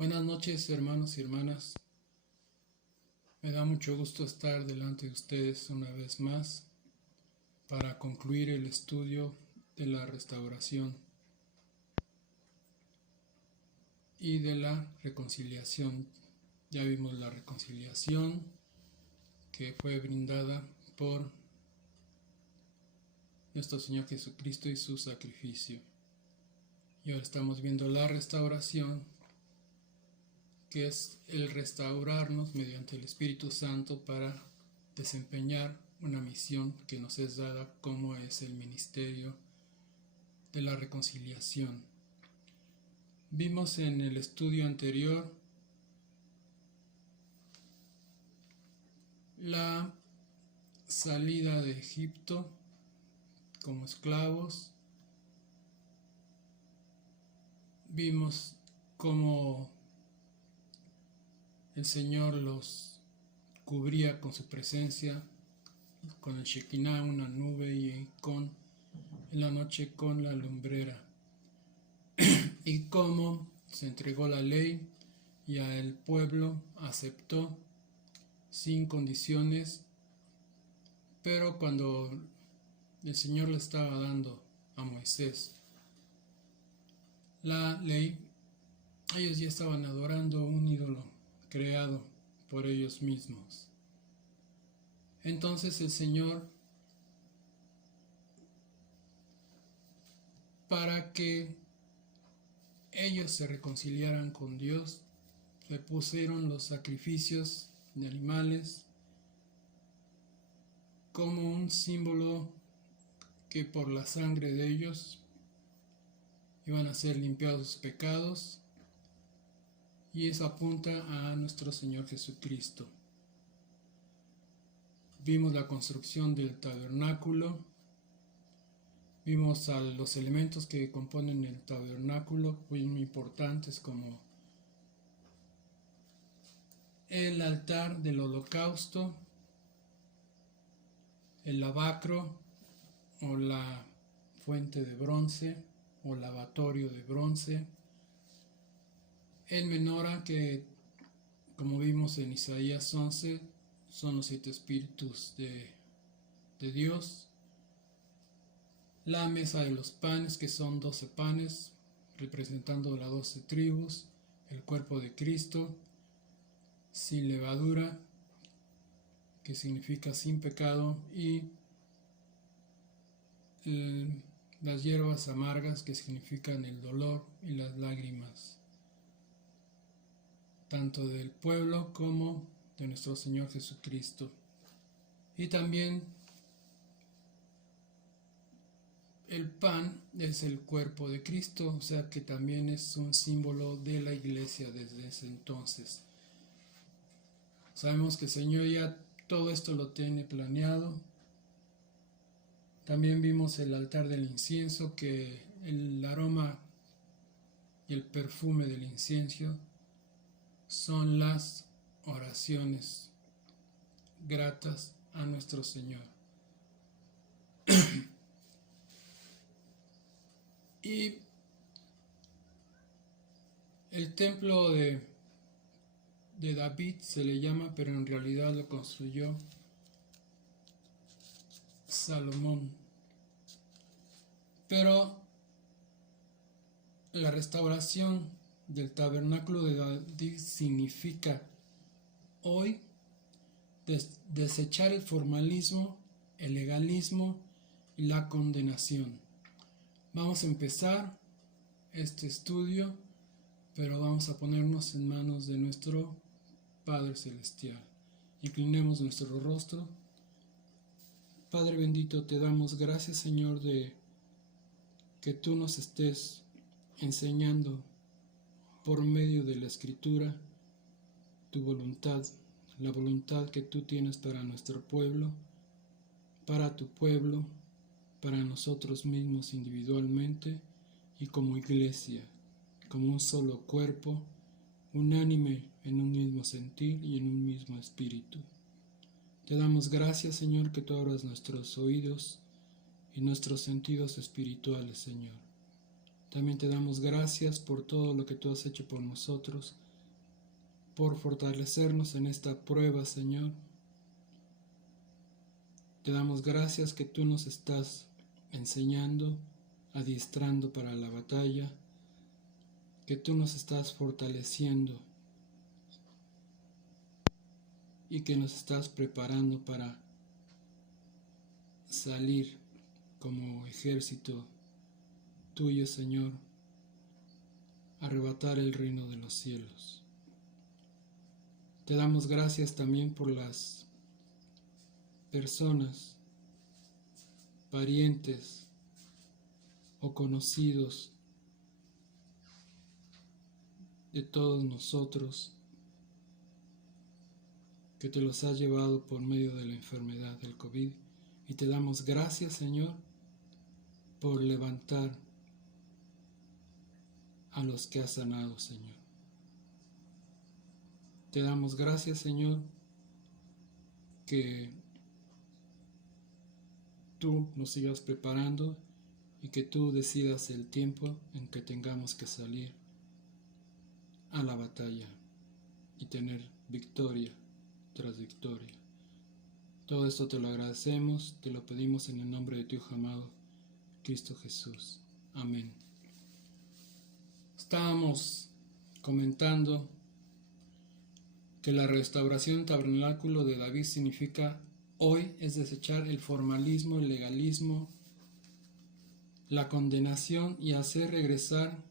Buenas noches, hermanos y hermanas. Me da mucho gusto estar delante de ustedes una vez más para concluir el estudio de la restauración y de la reconciliación. Ya vimos la reconciliación que fue brindada por nuestro Señor Jesucristo y su sacrificio. Y ahora estamos viendo la restauración, que es el restaurarnos mediante el Espíritu Santo para desempeñar una misión que nos es dada, como es el ministerio de la reconciliación. Vimos en el estudio anterior la salida de Egipto como esclavos. Vimos cómo el Señor los cubría con su presencia, con el Shekinah, una nube, y en la noche con la lumbrera, y cómo se entregó la ley y el pueblo aceptó sin condiciones. Pero cuando el Señor le estaba dando a Moisés la ley, ellos ya estaban adorando un ídolo creado por ellos mismos. Entonces el Señor, para que ellos se reconciliaran con Dios, le pusieron los sacrificios de animales como un símbolo que por la sangre de ellos iban a ser limpiados sus pecados, y eso apunta a nuestro Señor Jesucristo. Vimos la construcción del tabernáculo, vimos a los elementos que componen el tabernáculo, muy importantes, como el altar del holocausto, el lavacro o la fuente de bronce o lavatorio de bronce, el menora, que como vimos en Isaías 11 son los 7 espíritus de Dios, la mesa de los panes, que son 12 panes representando las 12 tribus, el cuerpo de Cristo sin levadura, que significa sin pecado, y las hierbas amargas, que significan el dolor y las lágrimas, tanto del pueblo como de nuestro Señor Jesucristo. Y también el pan es el cuerpo de Cristo, o sea que también es un símbolo de la iglesia desde ese entonces. Sabemos que el Señor ya todo esto lo tiene planeado. También vimos el altar del incienso, que el aroma y el perfume del incienso son las oraciones gratas a nuestro Señor. Y el templo de David se le llama, pero en realidad lo construyó Salomón. Pero la restauración del tabernáculo de David significa hoy desechar el formalismo, el legalismo y la condenación. Vamos a empezar este estudio, pero vamos a ponernos en manos de nuestro Padre Celestial. Inclinemos nuestro rostro. Padre bendito, te damos gracias, Señor, de que tú nos estés enseñando por medio de la Escritura tu voluntad, la voluntad que tú tienes para nuestro pueblo, para tu pueblo, para nosotros mismos individualmente y como iglesia, como un solo cuerpo, unánime en un mismo sentir y en un mismo espíritu. Te damos gracias, Señor, que tú abras nuestros oídos y nuestros sentidos espirituales, Señor. También te damos gracias por todo lo que tú has hecho por nosotros por fortalecernos en esta prueba, Señor. Te damos gracias que tú nos estás enseñando, adiestrando para la batalla, que tú nos estás fortaleciendo y que nos estás preparando para salir como ejército tuyo, Señor, arrebatar el reino de los cielos. Te damos gracias también por las personas, parientes o conocidos de todos nosotros que te los has llevado por medio de la enfermedad del COVID, y te damos gracias, Señor, por levantar a los que has sanado, Señor. Te damos gracias, Señor, que tú nos sigas preparando y que tú decidas el tiempo en que tengamos que salir a la batalla y tener victoria tras victoria. Todo esto te lo agradecemos, te lo pedimos en el nombre de tu Hijo amado, Cristo Jesús. Amén. Estábamos comentando que la restauración tabernáculo de David significa hoy es desechar el formalismo, el legalismo, la condenación y hacer regresar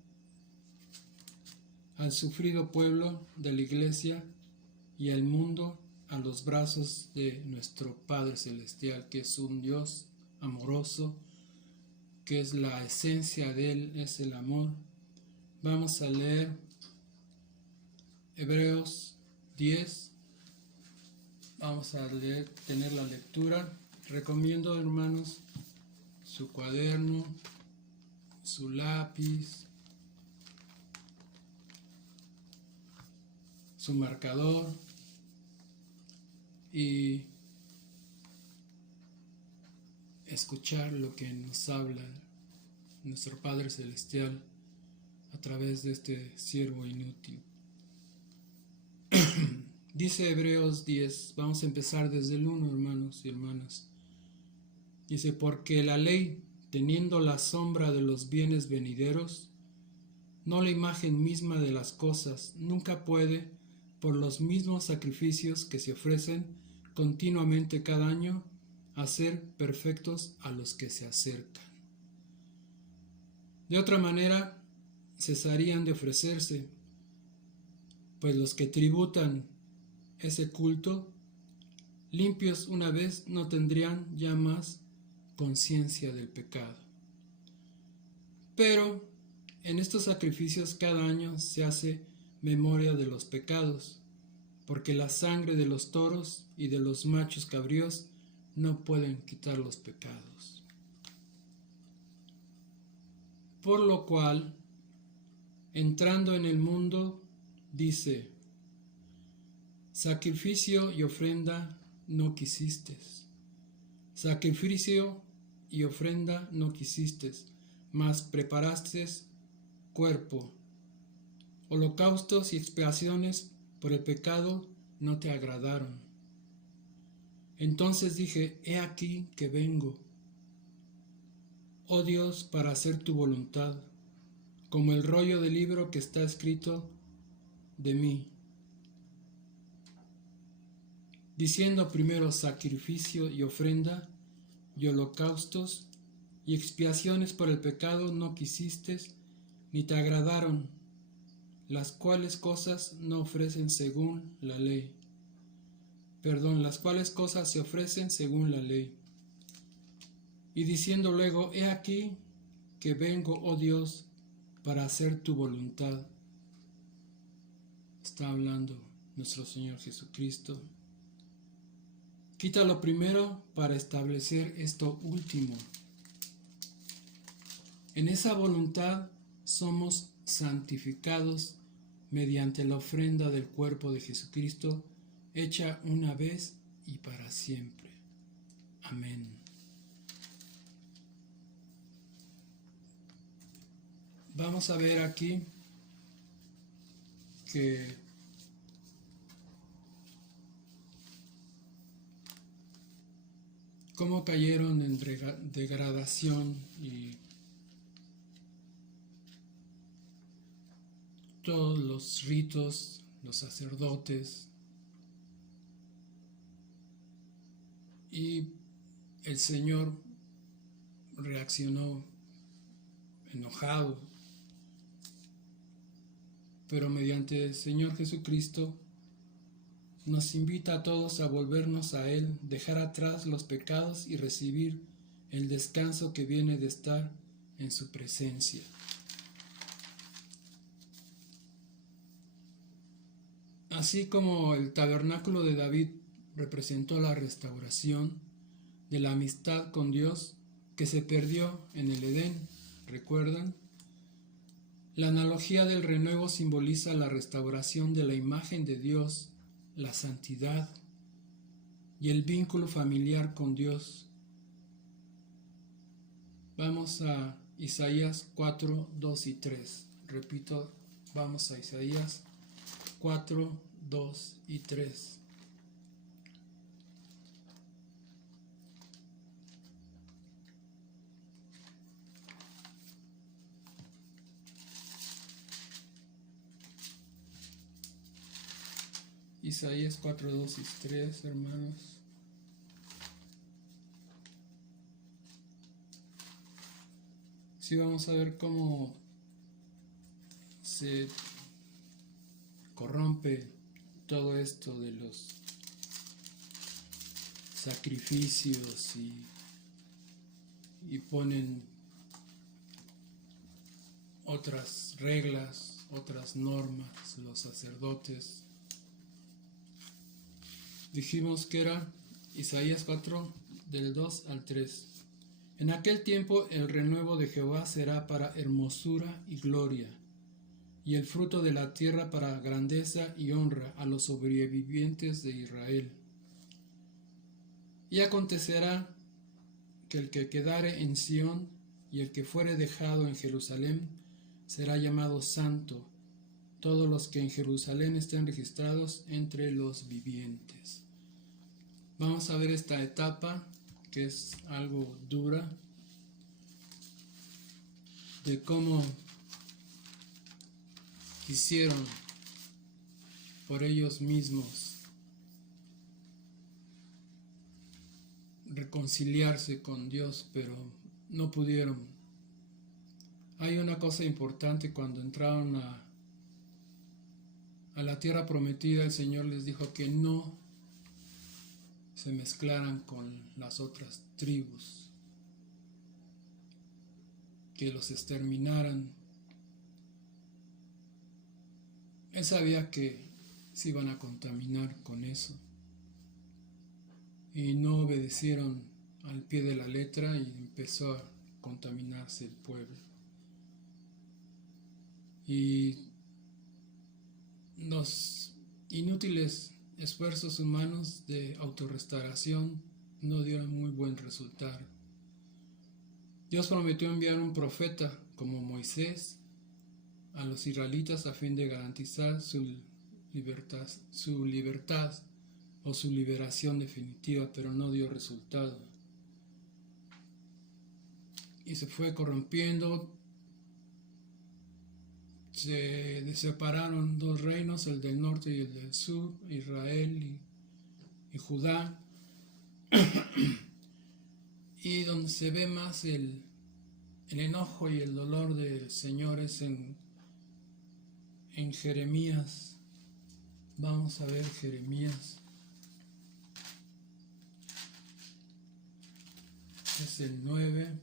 al sufrido pueblo de la iglesia y al mundo a los brazos de nuestro Padre Celestial, que es un Dios amoroso, que es la esencia de Él, es el amor. Vamos a leer Hebreos 10. Vamos a tener la lectura. Recomiendo, hermanos, su cuaderno, su lápiz, su marcador y escuchar lo que nos habla nuestro Padre Celestial a través de este siervo inútil. Dice Hebreos 10, vamos a empezar desde el 1, hermanos y hermanas. Dice, porque la ley, teniendo la sombra de los bienes venideros, no la imagen misma de las cosas, nunca puede, por los mismos sacrificios que se ofrecen continuamente cada año, hacer perfectos a los que se acercan. De otra manera, cesarían de ofrecerse, pues los que tributan ese culto, limpios una vez, no tendrían ya más conciencia del pecado. Pero en estos sacrificios cada año se hace memoria de los pecados, porque la sangre de los toros y de los machos cabríos no pueden quitar los pecados. Por lo cual, entrando en el mundo, dice, sacrificio y ofrenda no quisiste, sacrificio y ofrenda no quisiste, mas preparaste cuerpo. Holocaustos y expiaciones por el pecado no te agradaron. Entonces dije, he aquí que vengo, oh Dios, para hacer tu voluntad, como el rollo del libro que está escrito de mí. Diciendo primero sacrificio y ofrenda y holocaustos y expiaciones por el pecado no quisiste, ni te agradaron, las cuales cosas no ofrecen según la ley. Las cuales cosas se ofrecen según la ley. Y diciendo luego, he aquí que vengo, oh Dios, para hacer tu voluntad. Está hablando nuestro Señor Jesucristo. Quita lo primero para establecer esto último. En esa voluntad somos santificados mediante la ofrenda del cuerpo de Jesucristo, hecha una vez y para siempre. Amén. Vamos a ver aquí que cómo cayeron en degradación y todos los ritos, los sacerdotes, y el Señor reaccionó enojado, pero mediante el Señor Jesucristo nos invita a todos a volvernos a Él, dejar atrás los pecados y recibir el descanso que viene de estar en su presencia. Así como el tabernáculo de David representó la restauración de la amistad con Dios que se perdió en el Edén, ¿recuerdan? La analogía del renuevo simboliza la restauración de la imagen de Dios, la santidad y el vínculo familiar con Dios. Vamos a Isaías 4, 2 y 3. Repito, vamos a Isaías 4, 2 y 3. Isaías 4, 2 y 3, hermanos. Sí, vamos a ver cómo se corrompe todo esto de los sacrificios y ponen otras reglas, otras normas, los sacerdotes. Dijimos que era Isaías 4, del 2 al 3. En aquel tiempo el renuevo de Jehová será para hermosura y gloria, y el fruto de la tierra para grandeza y honra a los sobrevivientes de Israel. Y acontecerá que el que quedare en Sión y el que fuere dejado en Jerusalén será llamado santo, todos los que en Jerusalén estén registrados entre los vivientes. Vamos a ver esta etapa que es algo dura, de cómo quisieron por ellos mismos reconciliarse con Dios, pero no pudieron. Hay una cosa importante: cuando entraron a la tierra prometida, el Señor les dijo que no se mezclaran con las otras tribus, que los exterminaran. Él sabía que se iban a contaminar con eso y no obedecieron al pie de la letra y empezó a contaminarse el pueblo. Y los inútiles esfuerzos humanos de autorrestauración no dieron muy buen resultado. Dios prometió enviar un profeta como Moisés a los israelitas a fin de garantizar su libertad o su liberación definitiva, pero no dio resultado. Y se fue corrompiendo. Se separaron dos reinos, el del norte y el del sur, Israel y Judá. Y donde se ve más el enojo y el dolor del Señor es en Jeremías. Vamos a ver Jeremías. Es el 9.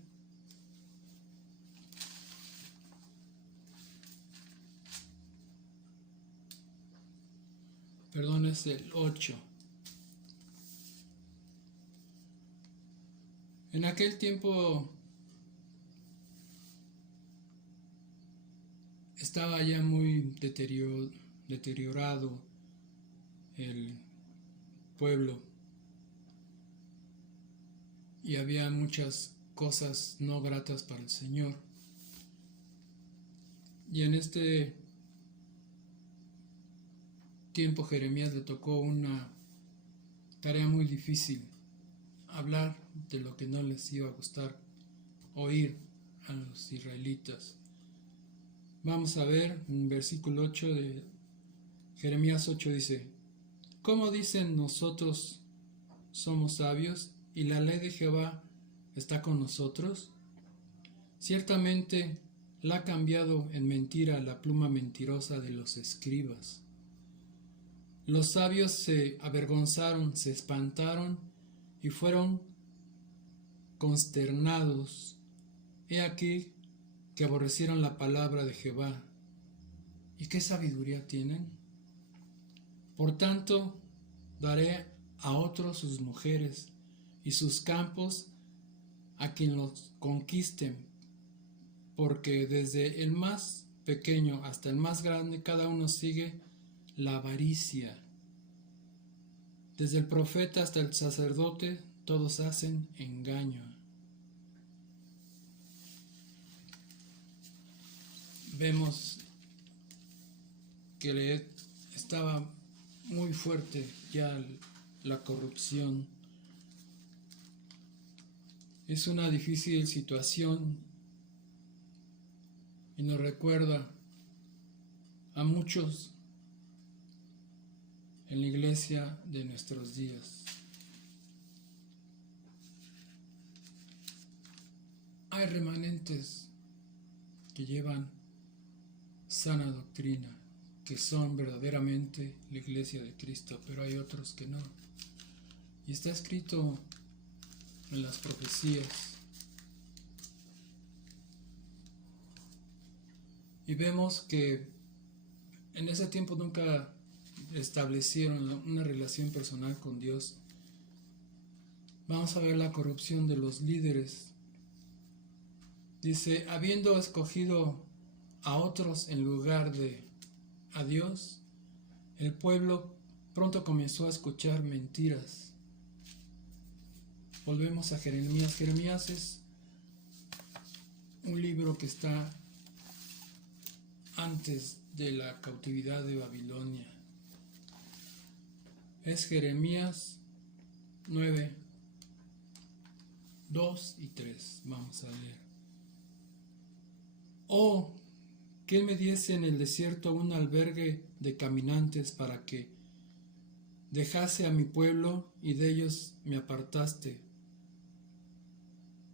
Perdón, es el 8. En aquel tiempo estaba ya muy deteriorado el pueblo y había muchas cosas no gratas para el Señor. Y en este tiempo Jeremías le tocó una tarea muy difícil. hablar de lo que no les iba a gustar oír a los israelitas. Vamos a ver en versículo 8 de Jeremías 8 dice: ¿Cómo dicen nosotros somos sabios y la ley de Jehová está con nosotros? Ciertamente la ha cambiado en mentira la pluma mentirosa de los escribas. Los sabios se avergonzaron, se espantaron y fueron consternados. He aquí que aborrecieron la palabra de Jehová. ¿Y qué sabiduría tienen? Por tanto, daré a otros sus mujeres y sus campos a quien los conquisten, porque desde el más pequeño hasta el más grande cada uno sigue la avaricia. Desde el profeta hasta el sacerdote todos hacen engaño. Vemos que estaba muy fuerte ya la corrupción. Es una difícil situación y nos recuerda a muchos en la iglesia de nuestros días. Hay remanentes que llevan sana doctrina, que son verdaderamente la iglesia de Cristo, pero hay otros que no. Y está escrito en las profecías. Y vemos que en ese tiempo nunca establecieron una relación personal con Dios. Vamos a ver la corrupción de los líderes. Dice, habiendo escogido a otros en lugar de a Dios, el pueblo pronto comenzó a escuchar mentiras. Volvemos a Jeremías. Jeremías es un libro que está antes de la cautividad de Babilonia. Es Jeremías 9, 2 y 3. Vamos a leer. Oh, que me diese en el desierto un albergue de caminantes para que dejase a mi pueblo y de ellos me apartaste.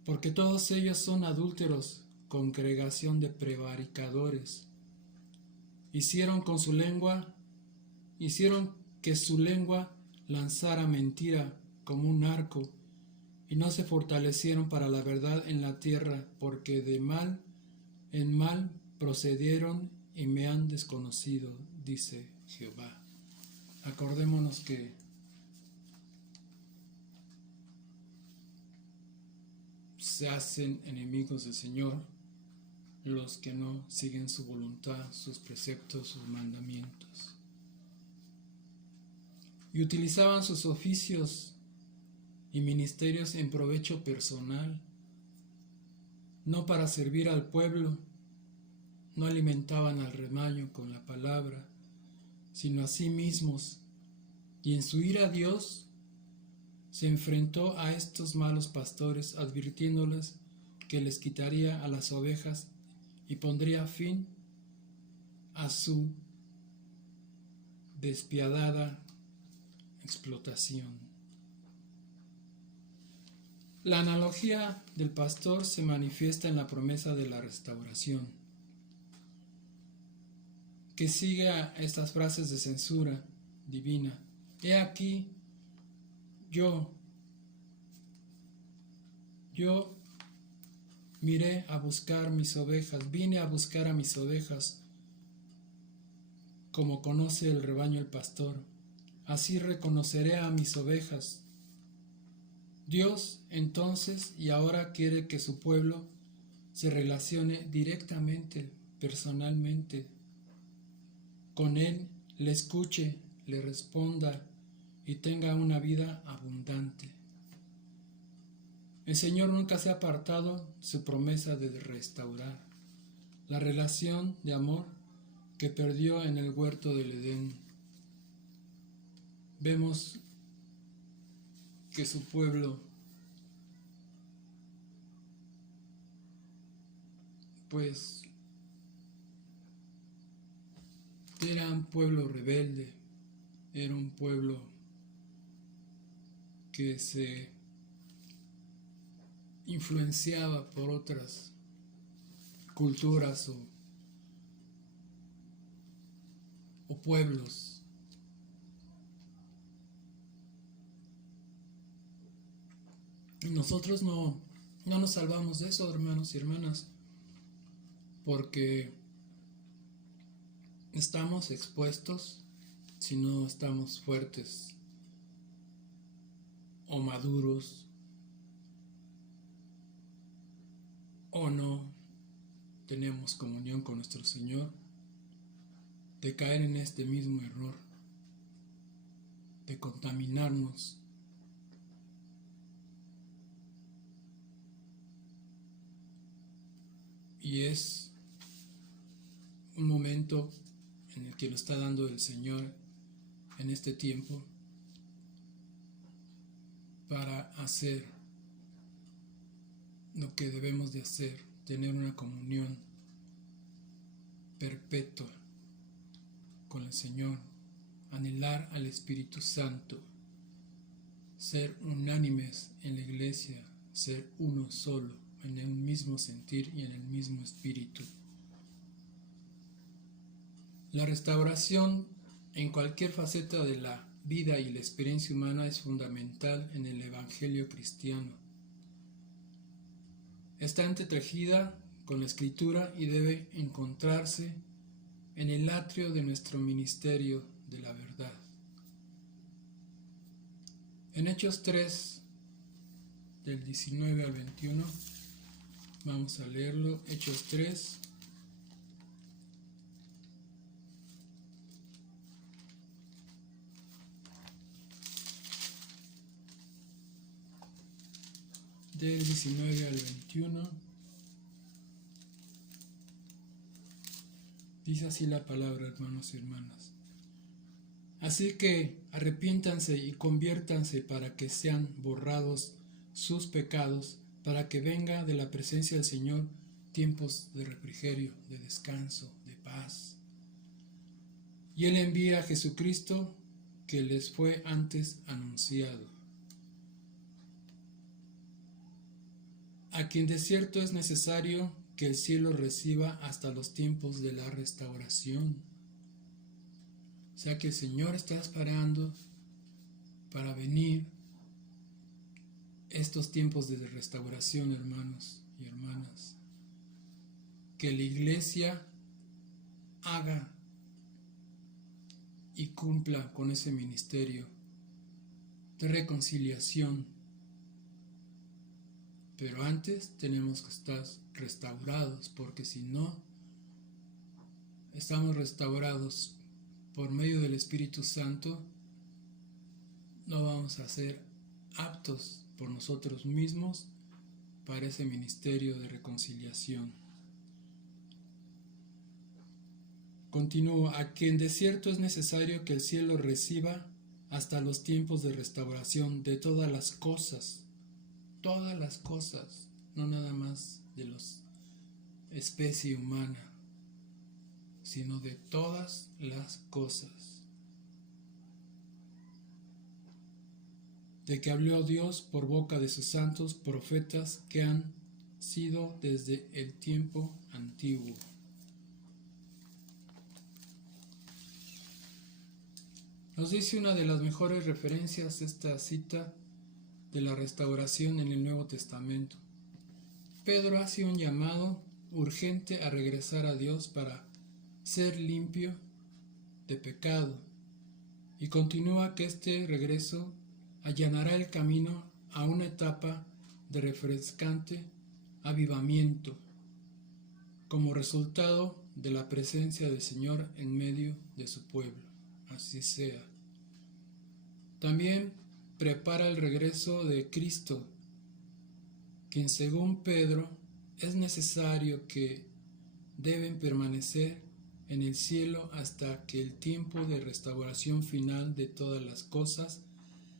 Porque todos ellos son adúlteros, congregación de prevaricadores. Hicieron que su lengua lanzara mentira como un arco, y no se fortalecieron para la verdad en la tierra, porque de mal en mal procedieron y me han desconocido, dice Jehová. Acordémonos que se hacen enemigos del Señor los que no siguen su voluntad, sus preceptos, sus mandamientos. Y utilizaban sus oficios y ministerios en provecho personal, no para servir al pueblo. No alimentaban al rebaño con la palabra, sino a sí mismos, y en su ira a Dios se enfrentó a estos malos pastores, advirtiéndoles que les quitaría a las ovejas y pondría fin a su despiadada explotación. La analogía del pastor se manifiesta en la promesa de la restauración, que sigue a estas frases de censura divina. He aquí, yo miré a buscar mis ovejas, vine a buscar a mis ovejas, como conoce el rebaño el pastor, así reconoceré a mis ovejas. Dios entonces y ahora quiere que su pueblo se relacione directamente, personalmente con Él, le escuche, le responda y tenga una vida abundante. El Señor nunca se ha apartado su promesa de restaurar la relación de amor que perdió en el huerto del Edén. Vemos que su pueblo pues era un pueblo rebelde, era un pueblo que se influenciaba por otras culturas o pueblos. Y nosotros no nos salvamos de eso, hermanos y hermanas, porque estamos expuestos si no estamos fuertes o maduros o no tenemos comunión con nuestro Señor, de caer en este mismo error, de contaminarnos. Y es un momento en el que lo está dando el Señor en este tiempo para hacer lo que debemos de hacer, tener una comunión perpetua con el Señor, anhelar al Espíritu Santo, ser unánimes en la iglesia, ser uno solo, en el mismo sentir y en el mismo espíritu. La restauración en cualquier faceta de la vida y la experiencia humana es fundamental en el Evangelio cristiano. Está entretejida con la Escritura y debe encontrarse en el atrio de nuestro ministerio de la verdad. En Hechos 3, del 19 al 21, vamos a leerlo. Hechos 3, del 19 al 21. Dice así la palabra, hermanos y hermanas. Así que arrepiéntanse y conviértanse para que sean borrados sus pecados, para que venga de la presencia del Señor tiempos de refrigerio, de descanso, de paz. Y Él envía a Jesucristo, que les fue antes anunciado, a quien de cierto es necesario que el cielo reciba hasta los tiempos de la restauración. O sea que el Señor está esperando para venir estos tiempos de restauración, hermanos y hermanas. Que la iglesia haga y cumpla con ese ministerio de reconciliación. Pero antes tenemos que estar restaurados, porque si no estamos restaurados por medio del Espíritu Santo, no vamos a ser aptos por nosotros mismos para ese ministerio de reconciliación. Continúa, a quien de cierto es necesario que el cielo reciba hasta los tiempos de restauración de todas las cosas, no nada más de la especie humana, sino de todas las cosas, de que habló Dios por boca de sus santos profetas que han sido desde el tiempo antiguo. Nos dice una de las mejores referencias esta cita de la restauración en el Nuevo Testamento. Pedro hace un llamado urgente a regresar a Dios para ser limpio de pecado, y continúa que este regreso allanará el camino a una etapa de refrescante avivamiento como resultado de la presencia del Señor en medio de su pueblo. Así sea. También prepara el regreso de Cristo, quien según Pedro es necesario que deben permanecer en el cielo hasta que el tiempo de restauración final de todas las cosas,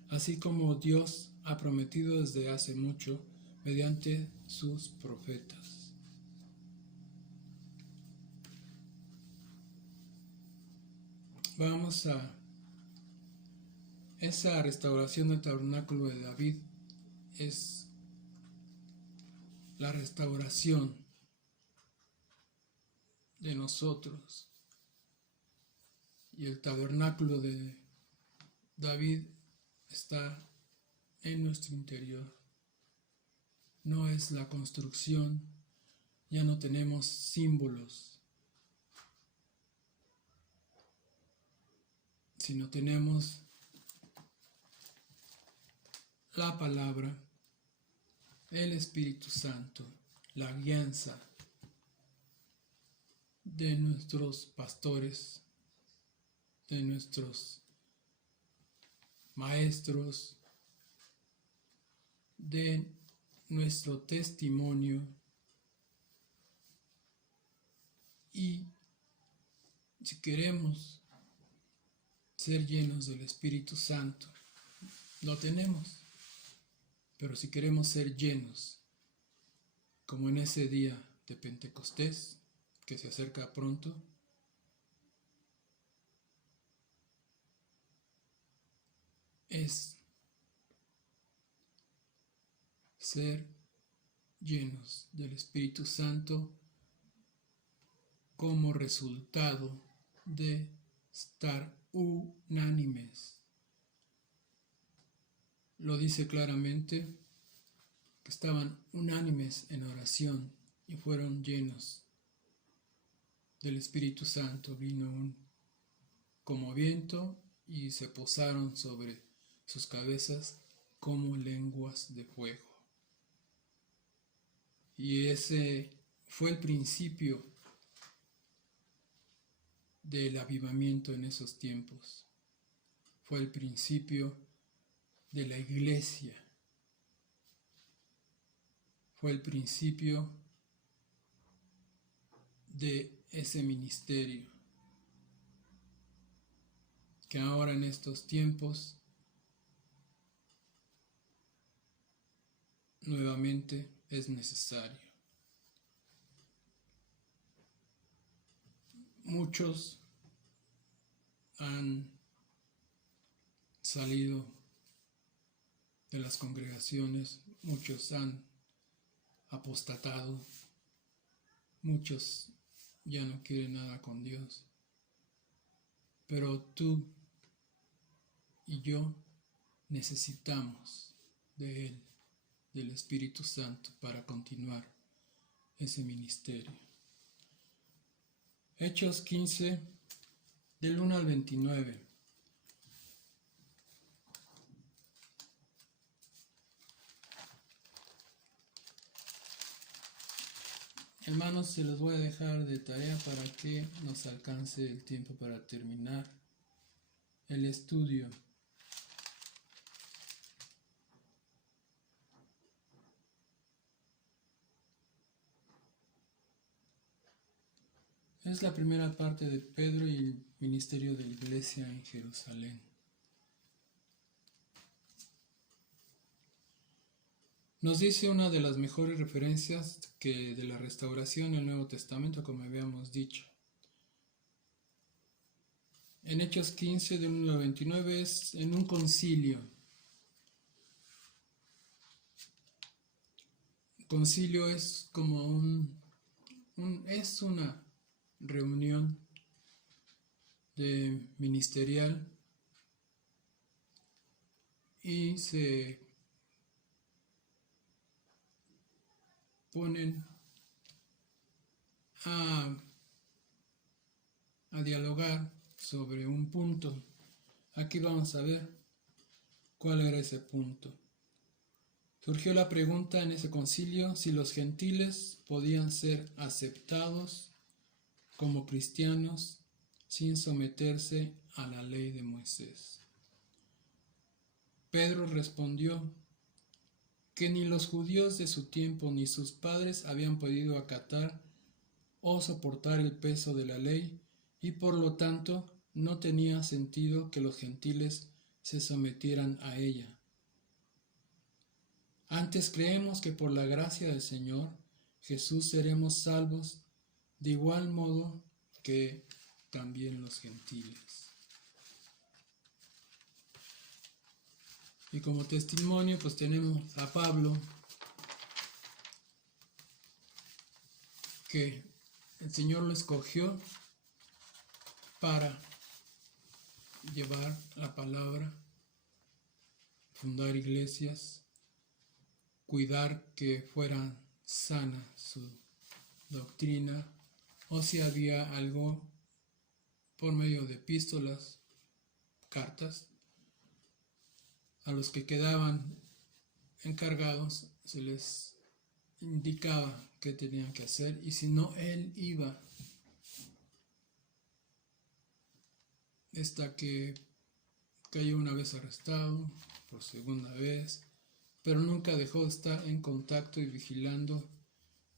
así como Dios ha prometido desde hace mucho mediante sus profetas. vamos a esa restauración del tabernáculo de David es la restauración de nosotros, y el tabernáculo de David está en nuestro interior. No es la construcción, ya no tenemos símbolos, sino tenemos la palabra, el Espíritu Santo, la guianza de nuestros pastores, de nuestros maestros, de nuestro testimonio, y si queremos ser llenos del Espíritu Santo, lo tenemos, pero si queremos ser llenos, como en ese día de Pentecostés, que se acerca pronto, es ser llenos del Espíritu Santo como resultado de estar unánimes. Lo dice claramente, que estaban unánimes en oración y fueron llenos del Espíritu Santo. Vino como viento y se posaron sobre sus cabezas como lenguas de fuego. Y ese fue el principio del avivamiento en esos tiempos. Fue el principio de la iglesia. Fue el principio de ese ministerio que ahora en estos tiempos nuevamente es necesario. Muchos han salido de las congregaciones, muchos han apostatado, muchos ya no quieren nada con Dios, pero tú y yo necesitamos de Él, del Espíritu Santo, para continuar ese ministerio. Hechos 15, del 1 al 29. Hermanos, se los voy a dejar de tarea para que nos alcance el tiempo para terminar el estudio. Es la primera parte de Pedro y el ministerio de la iglesia en Jerusalén. Nos dice una de las mejores referencias que de la restauración en el Nuevo Testamento, como habíamos dicho. En Hechos 15, de 1 al 29, es en un concilio. Concilio es como es una reunión ministerial y se ponen a dialogar sobre un punto. Aquí vamos a ver cuál era ese punto. Surgió la pregunta en ese concilio si los gentiles podían ser aceptados como cristianos sin someterse a la ley de Moisés. Pedro respondió que ni los judíos de su tiempo ni sus padres habían podido acatar o soportar el peso de la ley, y por lo tanto no tenía sentido que los gentiles se sometieran a ella. Antes creemos que por la gracia del Señor Jesús seremos salvos de igual modo que también los gentiles. Y como testimonio pues tenemos a Pablo, que el Señor lo escogió para llevar la palabra, fundar iglesias, cuidar que fuera sana su doctrina, o si había algo por medio de epístolas, cartas, a los que quedaban encargados se les indicaba qué tenían que hacer, y si no, él iba hasta que cayó una vez arrestado, por segunda vez, pero nunca dejó de estar en contacto y vigilando,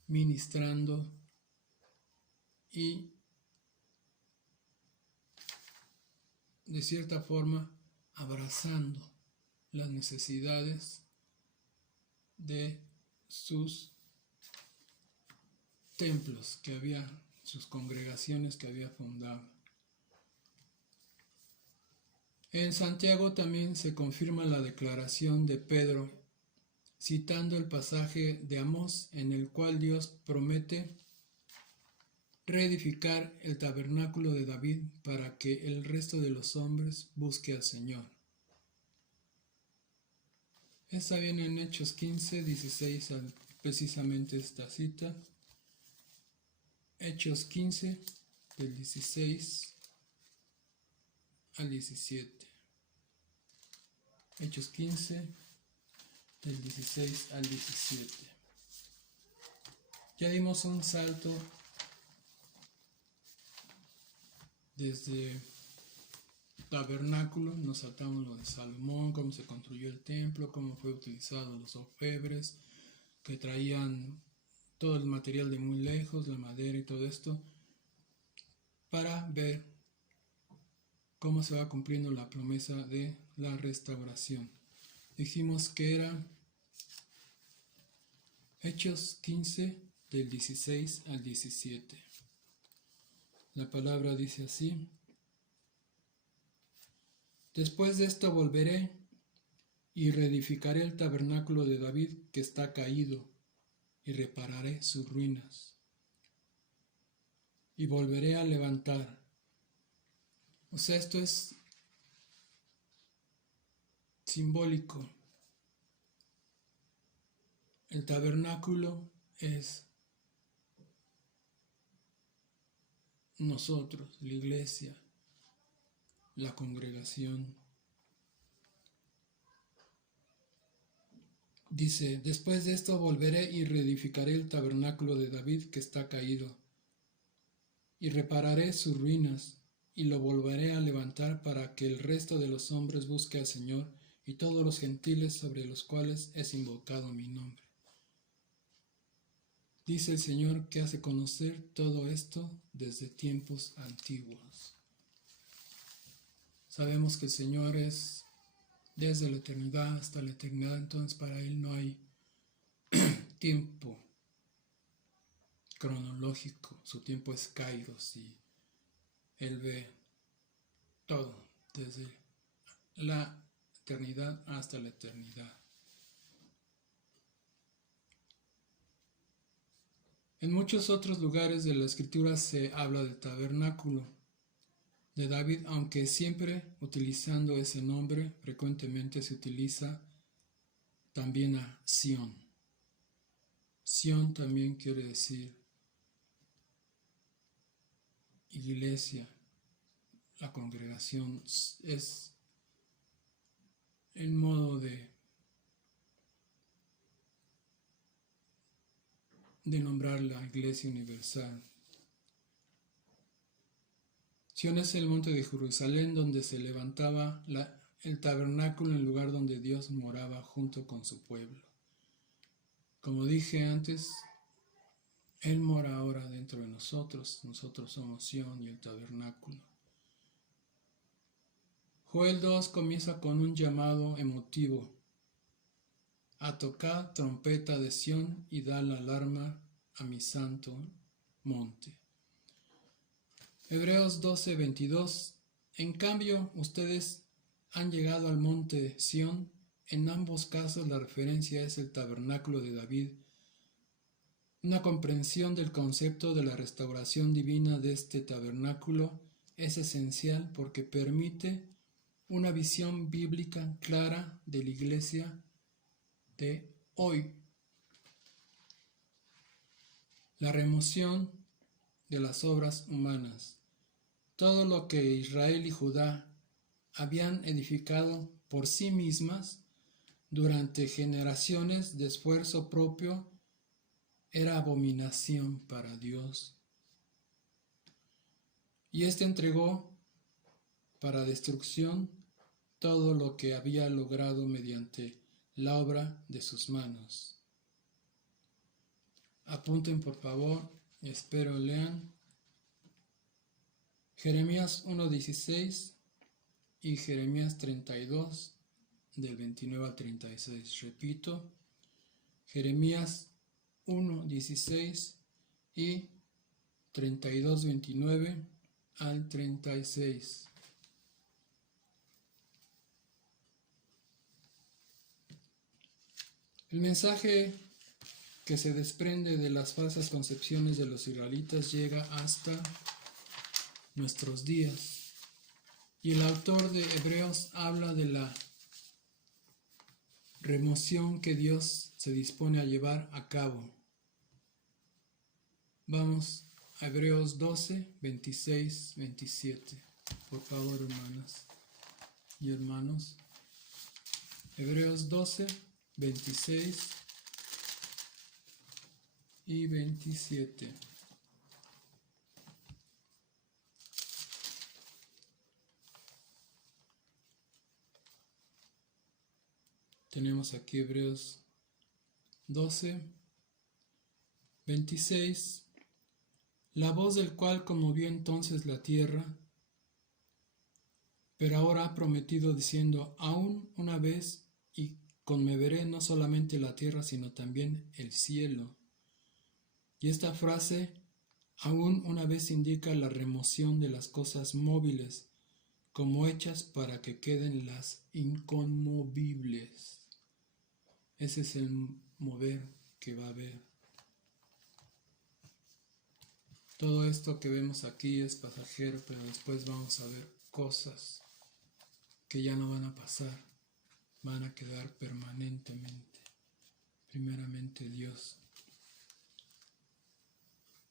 ministrando y de cierta forma abrazando las necesidades de sus templos que había, sus congregaciones que había fundado. En Santiago también se confirma la declaración de Pedro, citando el pasaje de Amós en el cual Dios promete reedificar el tabernáculo de David para que el resto de los hombres busque al Señor. Está bien en Hechos 15, 16, precisamente esta cita. Hechos 15, del 16 al 17. Hechos 15, del 16 al 17. Ya dimos un salto desde tabernáculo, nos saltamos lo de Salomón, cómo se construyó el templo, cómo fue utilizado los orfebres que traían todo el material de muy lejos, la madera y todo esto, para ver cómo se va cumpliendo la promesa de la restauración. Dijimos que era Hechos 15 del 16 al 17. La palabra dice así: Después de esto volveré y reedificaré el tabernáculo de David que está caído, y repararé sus ruinas, y volveré a levantar. O sea, esto es simbólico. El tabernáculo es nosotros, la iglesia, la congregación. Dice, después de esto volveré y reedificaré el tabernáculo de David que está caído, y repararé sus ruinas, y lo volveré a levantar para que el resto de los hombres busque al Señor y todos los gentiles sobre los cuales es invocado mi nombre. Dice el Señor que hace conocer todo esto desde tiempos antiguos. Sabemos que el Señor es desde la eternidad hasta la eternidad, entonces para Él no hay tiempo cronológico, su tiempo es kairos y Él ve todo desde la eternidad hasta la eternidad. En muchos otros lugares de la Escritura se habla del tabernáculo de David, aunque siempre utilizando ese nombre, frecuentemente se utiliza también a Sión. Sión también quiere decir iglesia, la congregación, es el modo de nombrar la iglesia universal. Sión es el monte de Jerusalén donde se levantaba el tabernáculo, en el lugar donde Dios moraba junto con su pueblo. Como dije antes, Él mora ahora dentro de nosotros. Nosotros somos Sión y el tabernáculo. Joel 2 comienza con un llamado emotivo: a tocar trompeta de Sión y da la alarma a mi santo monte. Hebreos 12:22. En cambio, ustedes han llegado al monte Sión en ambos casos la referencia es el tabernáculo de David. Una comprensión del concepto de la restauración divina de este tabernáculo es esencial porque permite una visión bíblica clara de la iglesia de hoy. La remoción de las obras humanas. Todo lo que Israel y Judá habían edificado por sí mismas durante generaciones de esfuerzo propio era abominación para Dios. Y éste entregó para destrucción todo lo que había logrado mediante la obra de sus manos. Apunten por favor, espero lean Jeremías 1:16 y Jeremías 32 del 29 al 36. Repito, Jeremías 1:16 y 32:29 al 36. El mensaje que se desprende de las falsas concepciones de los israelitas llega hasta nuestros días. Y el autor de Hebreos habla de la remoción que Dios se dispone a llevar a cabo. Vamos a Hebreos 12, 26, 27. Por favor, hermanas y hermanos. Hebreos 12, 26 y 27. Tenemos aquí Hebreos 12, 26. La voz del cual conmovió entonces la tierra, pero ahora ha prometido diciendo, aún una vez y conmoveré no solamente la tierra, sino también el cielo. Y esta frase, aún una vez, indica la remoción de las cosas móviles, como hechas para que queden las inconmovibles. Ese es el mover que va a haber. Todo esto que vemos aquí es pasajero, pero después vamos a ver cosas que ya no van a pasar, van a quedar permanentemente. Primeramente Dios.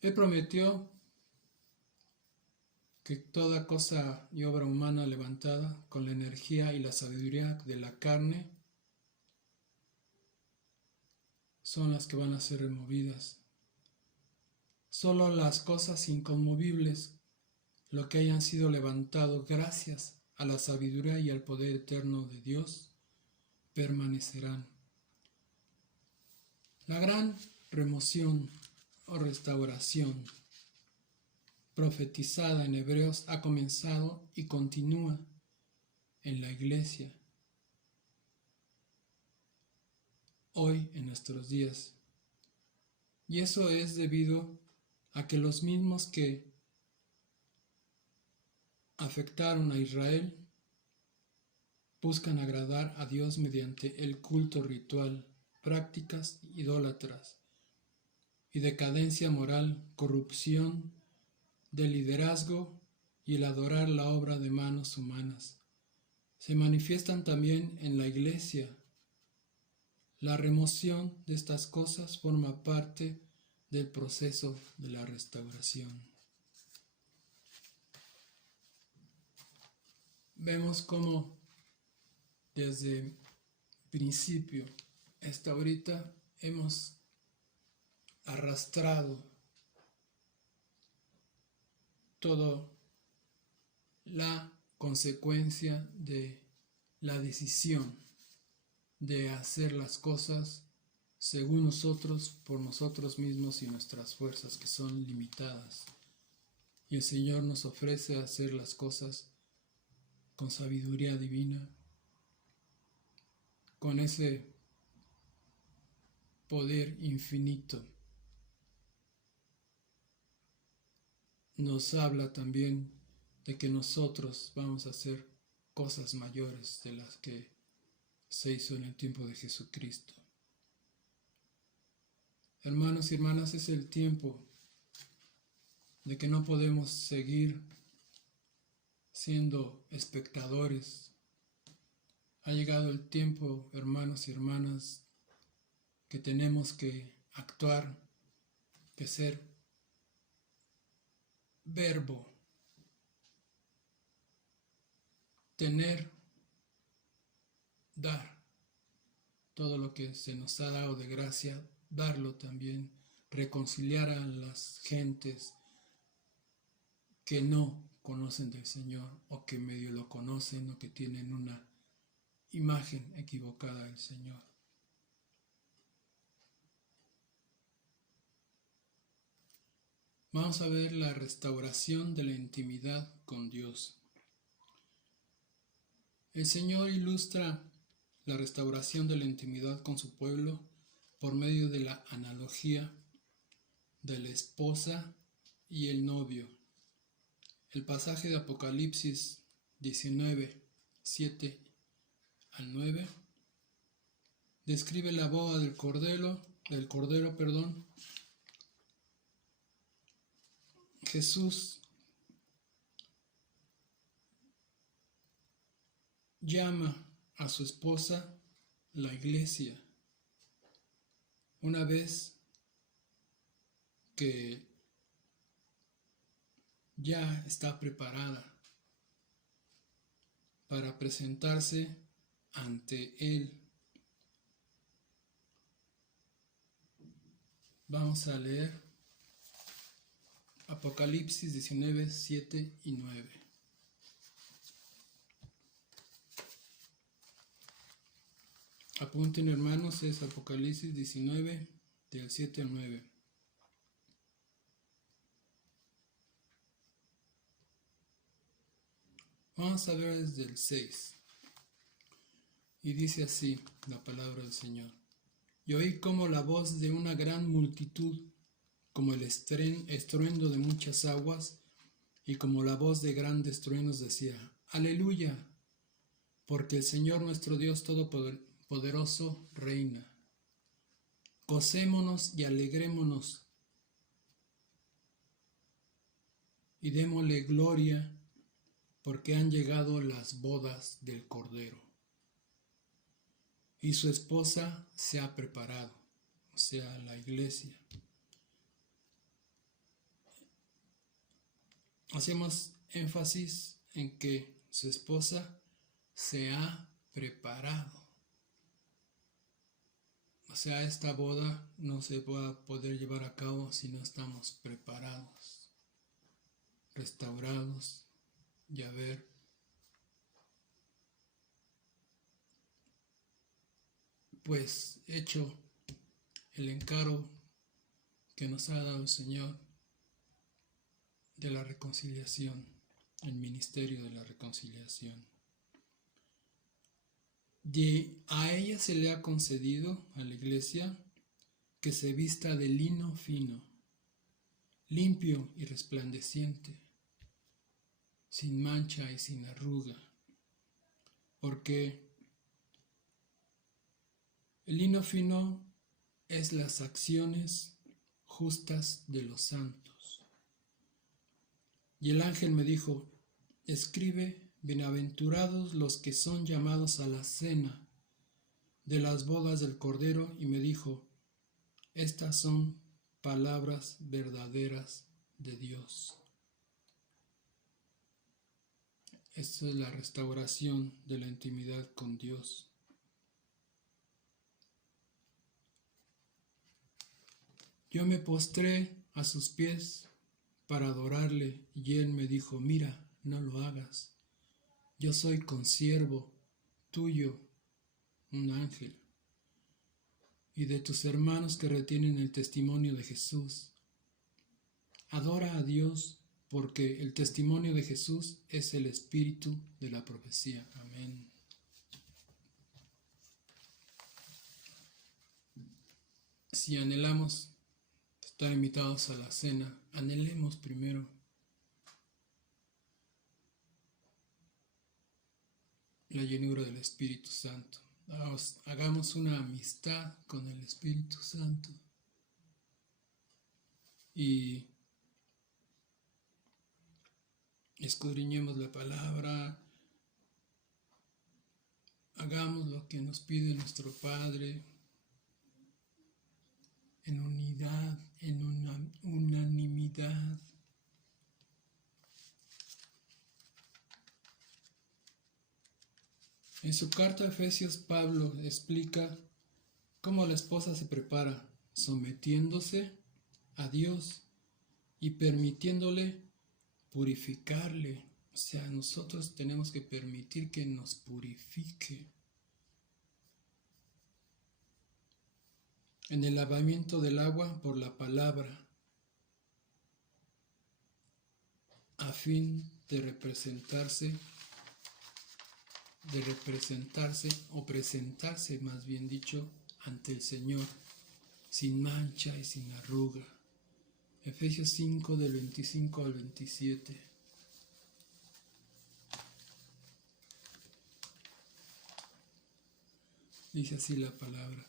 Él prometió que toda cosa y obra humana levantada con la energía y la sabiduría de la carne son las que van a ser removidas. Solo las cosas inconmovibles, lo que hayan sido levantado gracias a la sabiduría y al poder eterno de Dios, permanecerán. La gran remoción o restauración profetizada en Hebreos ha comenzado y continúa en la iglesia hoy en nuestros días. Y eso es debido a que los mismos que afectaron a Israel buscan agradar a Dios mediante el culto ritual, prácticas idólatras y decadencia moral, corrupción del liderazgo y el adorar la obra de manos humanas. Se manifiestan también en la iglesia. La remoción de estas cosas forma parte del proceso de la restauración. Vemos cómo desde principio hasta ahorita hemos arrastrado toda la consecuencia de la decisión de hacer las cosas según nosotros, por nosotros mismos y nuestras fuerzas que son limitadas. Y el Señor nos ofrece hacer las cosas con sabiduría divina, con ese poder infinito. Nos habla también de que nosotros vamos a hacer cosas mayores de las que se hizo en el tiempo de Jesucristo. Hermanos y hermanas, es el tiempo de que no podemos seguir siendo espectadores. Ha llegado el tiempo, hermanos y hermanas, que tenemos que actuar, que ser verbo, tener, dar. Todo lo que se nos ha dado de gracia, darlo también, reconciliar a las gentes que no conocen del Señor o que medio lo conocen o que tienen una imagen equivocada del Señor. Vamos a ver la restauración de la intimidad con Dios. El Señor ilustra la restauración de la intimidad con su pueblo por medio de la analogía de la esposa y el novio. El pasaje de Apocalipsis 19, 7 al 9 describe la boda del cordero. Jesús llama a su esposa la iglesia. Una vez que ya está preparada para presentarse ante Él. Vamos a leer Apocalipsis 19, 7 y 9. Apunten, hermanos, es Apocalipsis 19, del 7 al 9. Vamos a ver desde el 6. Y dice así la palabra del Señor. Y oí como la voz de una gran multitud, como el estruendo de muchas aguas, y como la voz de grandes truenos decía, Aleluya, porque el Señor nuestro Dios Todopoderoso reina. Gocémonos y alegrémonos, y démosle gloria, porque han llegado las bodas del Cordero. Y su esposa se ha preparado, o sea, la iglesia. Hacemos énfasis en que su esposa se ha preparado. O sea, esta boda no se va a poder llevar a cabo si no estamos preparados, restaurados y haber pues hecho el encargo que nos ha dado el Señor de la reconciliación, el ministerio de la reconciliación. Y a ella se le ha concedido, a la iglesia, que se vista de lino fino, limpio y resplandeciente, sin mancha y sin arruga, porque el lino fino es las acciones justas de los santos. Y el ángel me dijo, escribe, bienaventurados los que son llamados a la cena de las bodas del Cordero, y me dijo, estas son palabras verdaderas de Dios. Esta es la restauración de la intimidad con Dios. Yo me postré a sus pies para adorarle, y él me dijo, mira, no lo hagas. Yo soy consiervo tuyo, un ángel, y de tus hermanos que retienen el testimonio de Jesús. Adora a Dios, porque el testimonio de Jesús es el espíritu de la profecía. Amén. Si anhelamos estar invitados a la cena, anhelemos primero la llenura del Espíritu Santo. hagamos una amistad con el Espíritu Santo y escudriñemos la palabra, hagamos lo que nos pide nuestro Padre en unidad, en una unanimidad. En su carta a Efesios, Pablo explica cómo la esposa se prepara, sometiéndose a Dios y permitiéndole purificarle. O sea, nosotros tenemos que permitir que nos purifique. En el lavamiento del agua por la palabra, a fin de representarse o presentarse, más bien dicho, ante el Señor, sin mancha y sin arruga. Efesios 5 del 25 al 27. Dice así la palabra.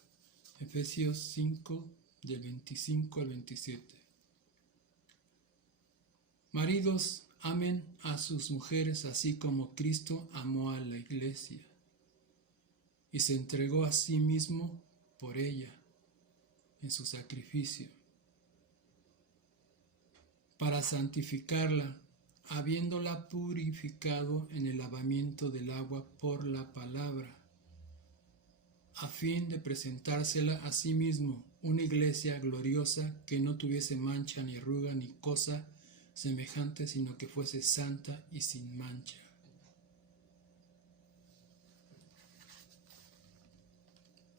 Efesios 5 del 25 al 27. Maridos, amen a sus mujeres así como Cristo amó a la iglesia y se entregó a sí mismo por ella en su sacrificio, para santificarla, habiéndola purificado en el lavamiento del agua por la palabra, a fin de presentársela a sí mismo una iglesia gloriosa que no tuviese mancha ni arruga ni cosa semejante, sino que fuese santa y sin mancha.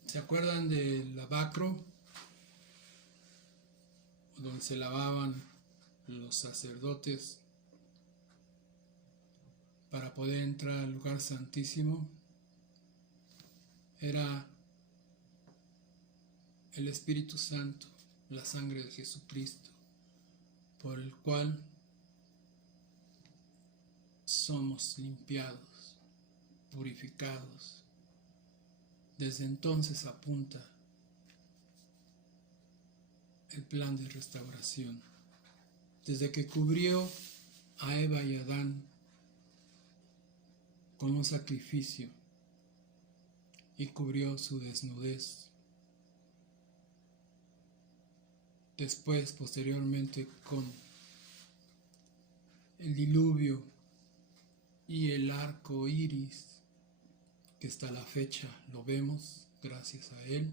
¿Se acuerdan del lavacro? Donde se lavaban los sacerdotes para poder entrar al lugar santísimo. Era el Espíritu Santo, la sangre de Jesucristo, por el cual somos limpiados, purificados. Desde entonces apunta el plan de restauración. Desde que cubrió a Eva y Adán con un sacrificio y cubrió su desnudez. Después, posteriormente, con el diluvio y el arco iris, que hasta la fecha lo vemos gracias a Él.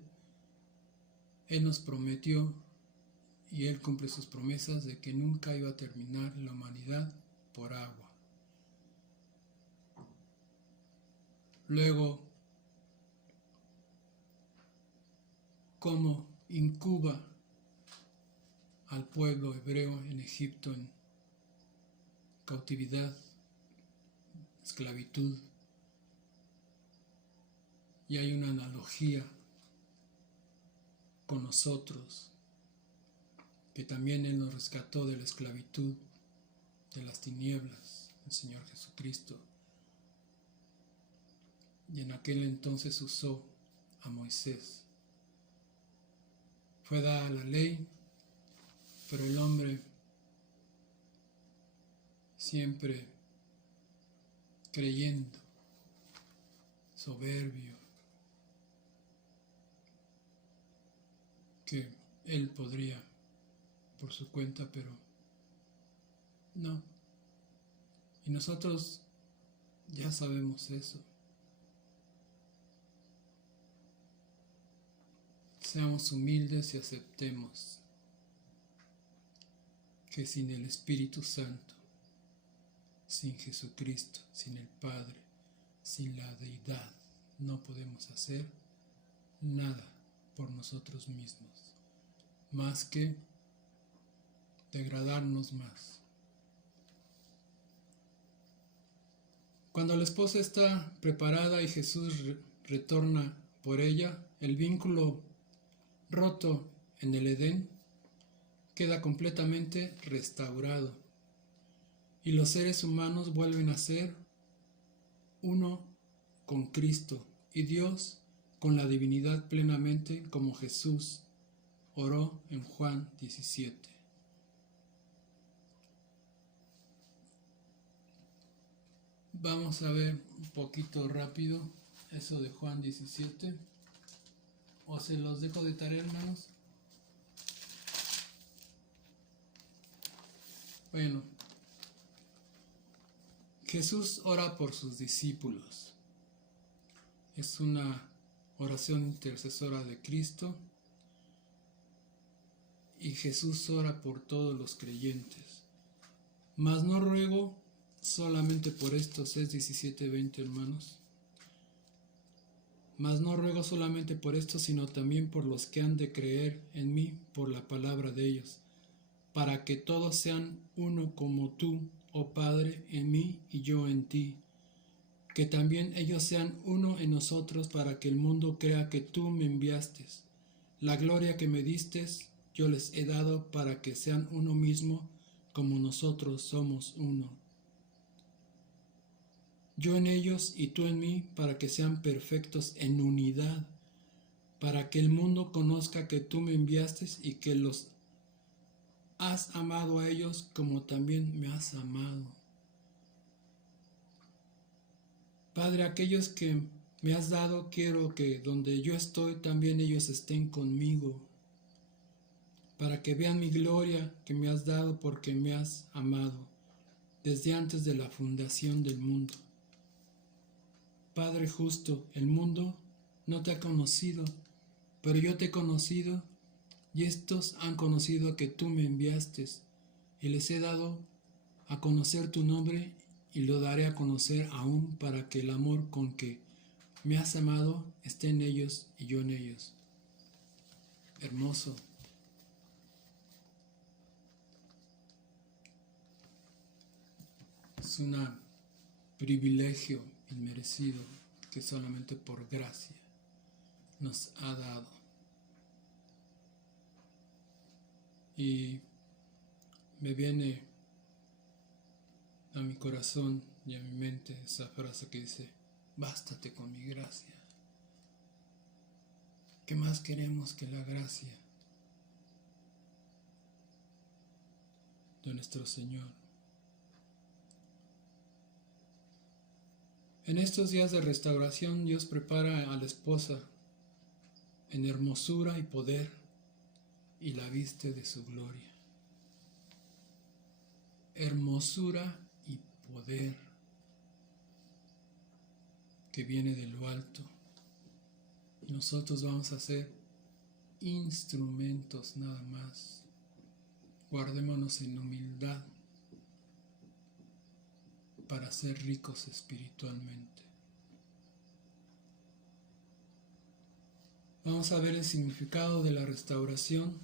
Él nos prometió y Él cumple sus promesas de que nunca iba a terminar la humanidad por agua. Luego, cómo incuba al pueblo hebreo en Egipto en cautividad, esclavitud. Y hay una analogía con nosotros, que también Él nos rescató de la esclavitud, de las tinieblas, el Señor Jesucristo. Y en aquel entonces usó a Moisés. Fue dada la ley, pero el hombre siempre creyendo, soberbio, que él podría por su cuenta, pero no. Y nosotros ya sabemos eso. Seamos humildes y aceptemos que sin el Espíritu Santo, sin Jesucristo, sin el Padre, sin la deidad, no podemos hacer nada por nosotros mismos, más que degradarnos más. Cuando la esposa está preparada y Jesús retorna por ella, el vínculo roto en el Edén queda completamente restaurado y los seres humanos vuelven a ser uno con Cristo y Dios con la divinidad plenamente como Jesús oró en Juan 17. Vamos a ver un poquito rápido eso de Juan 17. O se los dejo de tarea, hermanos. Bueno, Jesús ora por sus discípulos. Es una oración intercesora de Cristo. Y Jesús ora por todos los creyentes. Mas no ruego solamente por estos, es 17:20, hermanos. Mas no ruego solamente por estos, sino también por los que han de creer en mí por la palabra de ellos, para que todos sean uno como tú, oh Padre, en mí y yo en ti, que también ellos sean uno en nosotros, para que el mundo crea que tú me enviaste. La gloria que me diste, yo les he dado para que sean uno mismo, como nosotros somos uno. Yo en ellos y tú en mí, para que sean perfectos en unidad, para que el mundo conozca que tú me enviaste y que los has amado a ellos como también me has amado. Padre, aquellos que me has dado, quiero que donde yo estoy también ellos estén conmigo, para que vean mi gloria que me has dado porque me has amado desde antes de la fundación del mundo. Padre justo, el mundo no te ha conocido, pero yo te he conocido, y estos han conocido que tú me enviaste, y les he dado a conocer tu nombre, y lo daré a conocer aún, para que el amor con que me has amado esté en ellos y yo en ellos. Hermoso. Es un privilegio inmerecido que solamente por gracia nos ha dado. Y me viene a mi corazón y a mi mente esa frase que dice: bástate con mi gracia. ¿Qué más queremos que la gracia de nuestro Señor? En estos días de restauración, Dios prepara a la esposa en hermosura y poder, y la viste de su gloria. Hermosura y poder que viene de lo alto. Nosotros vamos a ser instrumentos nada más. Guardémonos en humildad para ser ricos espiritualmente. Vamos a ver el significado de la restauración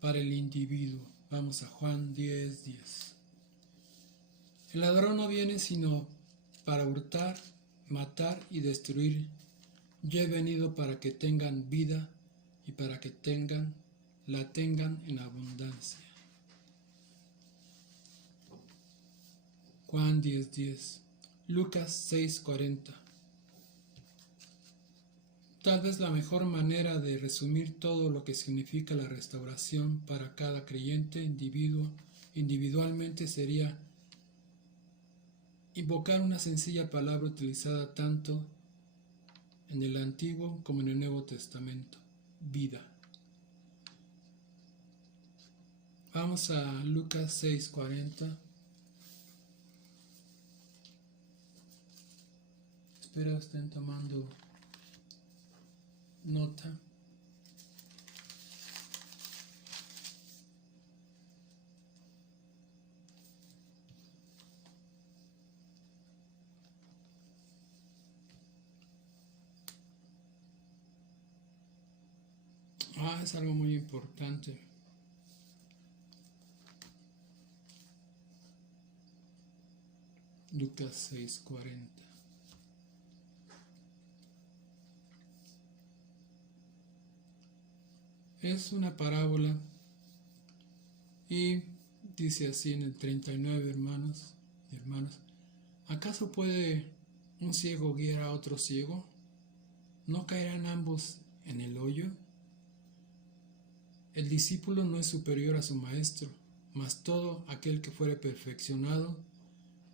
para el individuo. Vamos a Juan 10:10. El ladrón no viene sino para hurtar, matar y destruir. Yo he venido para que tengan vida y para que la tengan en abundancia. Juan 10:10. Lucas 6:40. Tal vez la mejor manera de resumir todo lo que significa la restauración para cada creyente individualmente sería invocar una sencilla palabra utilizada tanto en el Antiguo como en el Nuevo Testamento: vida. Vamos a Lucas 6:40. Espero estén tomando nota. Es algo muy importante. Lucas 6:40. Es una parábola y dice así en el 39, hermanos y hermanas: ¿acaso puede un ciego guiara a otro ciego? ¿No caerán ambos en el hoyo? El discípulo no es superior a su maestro, mas todo aquel que fuere perfeccionado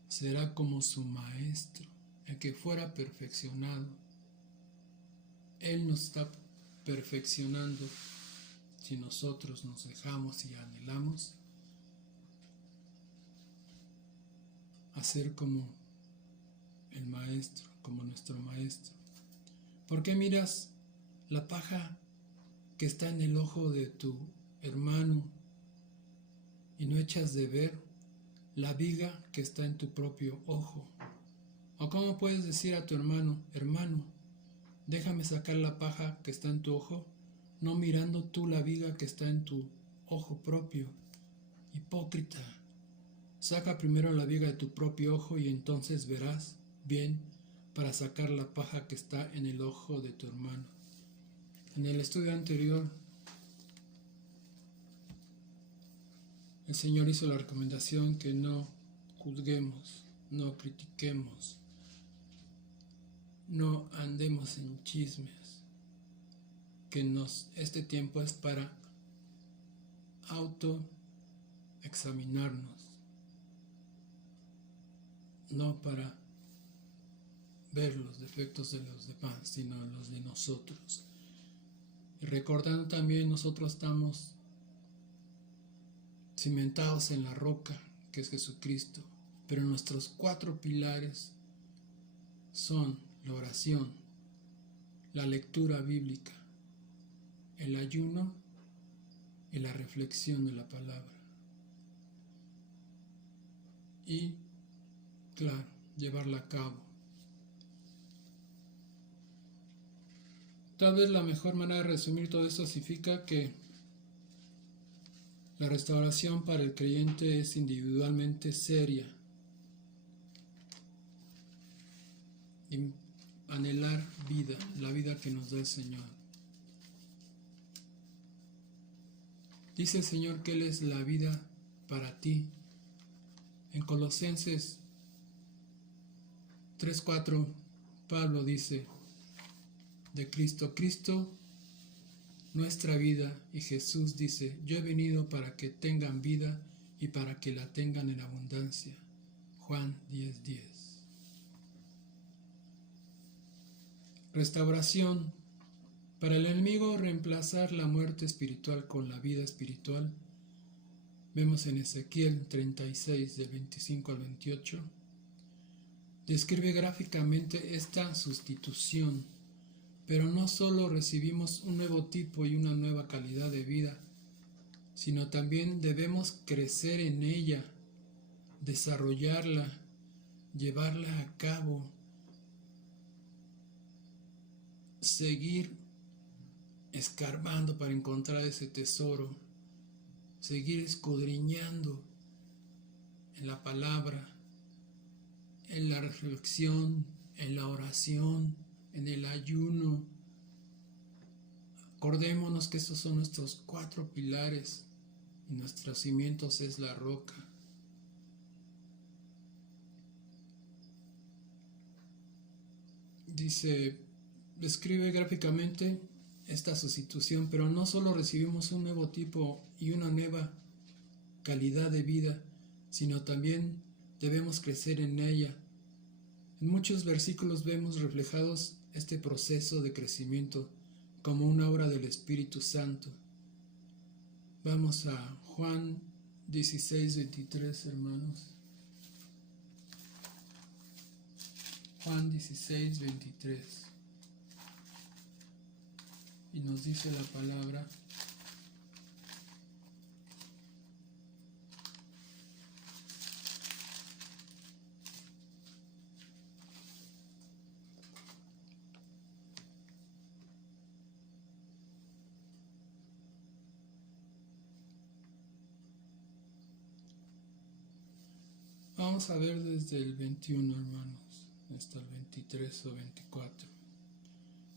será como su maestro. El que fuera perfeccionado, Él nos está perfeccionando si nosotros nos dejamos y anhelamos a ser como el maestro, como nuestro maestro. ¿Por qué miras la paja que está en el ojo de tu hermano y no echas de ver la viga que está en tu propio ojo? ¿O cómo puedes decir a tu hermano, hermano, déjame sacar la paja que está en tu ojo, no mirando tú la viga que está en tu ojo propio? Hipócrita, saca primero la viga de tu propio ojo y entonces verás bien para sacar la paja que está en el ojo de tu hermano. En el estudio anterior, el Señor hizo la recomendación que no juzguemos, no critiquemos, no andemos en chismes, que este tiempo es para autoexaminarnos, no para ver los defectos de los demás, sino los de nosotros. Y recordando también, nosotros estamos cimentados en la roca, que es Jesucristo, pero nuestros 4 pilares son la oración, la lectura bíblica, el ayuno y la reflexión de la palabra. Y, claro, llevarla a cabo. Tal vez la mejor manera de resumir todo esto significa que la restauración para el creyente es individualmente seria. Y anhelar vida, la vida que nos da el Señor. Dice el Señor que Él es la vida para ti. En Colosenses 3:4, Pablo dice de Cristo, Cristo nuestra vida, y Jesús dice, yo he venido para que tengan vida y para que la tengan en abundancia. Juan 10:10. Restauración. Para el enemigo reemplazar la muerte espiritual con la vida espiritual, vemos en Ezequiel 36 del 25 al 28, describe gráficamente esta sustitución, pero no solo recibimos un nuevo tipo y una nueva calidad de vida, sino también debemos crecer en ella, desarrollarla, llevarla a cabo, seguir escarbando para encontrar ese tesoro, seguir escudriñando en la palabra, en la reflexión, en la oración, en el ayuno. Acordémonos que estos son nuestros 4 pilares y nuestros cimientos es la roca. Describe gráficamente esta sustitución, pero no solo recibimos un nuevo tipo y una nueva calidad de vida, sino también debemos crecer en ella. En muchos versículos vemos reflejados este proceso de crecimiento como una obra del Espíritu Santo. Vamos a Juan 16:23, hermanos. Juan 16:23. Y nos dice la palabra: vamos a ver desde el 21, hermanos, hasta el 23 o 24,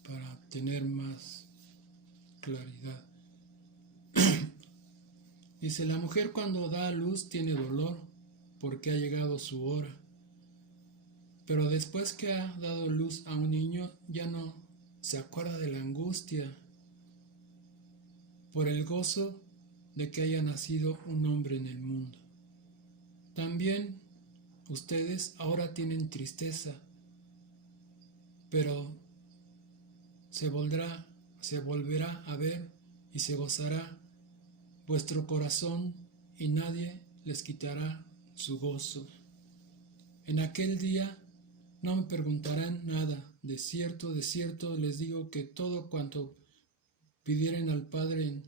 para tener más claridad. Dice, la mujer cuando da a luz tiene dolor porque ha llegado su hora, Pero después que ha dado luz a un niño, ya no se acuerda de la angustia por el gozo de que haya nacido un hombre en el mundo. También ustedes ahora tienen tristeza, pero se volverá a ver y se gozará vuestro corazón y nadie les quitará su gozo. En aquel día no me preguntarán nada. De cierto les digo que todo cuanto pidieren al Padre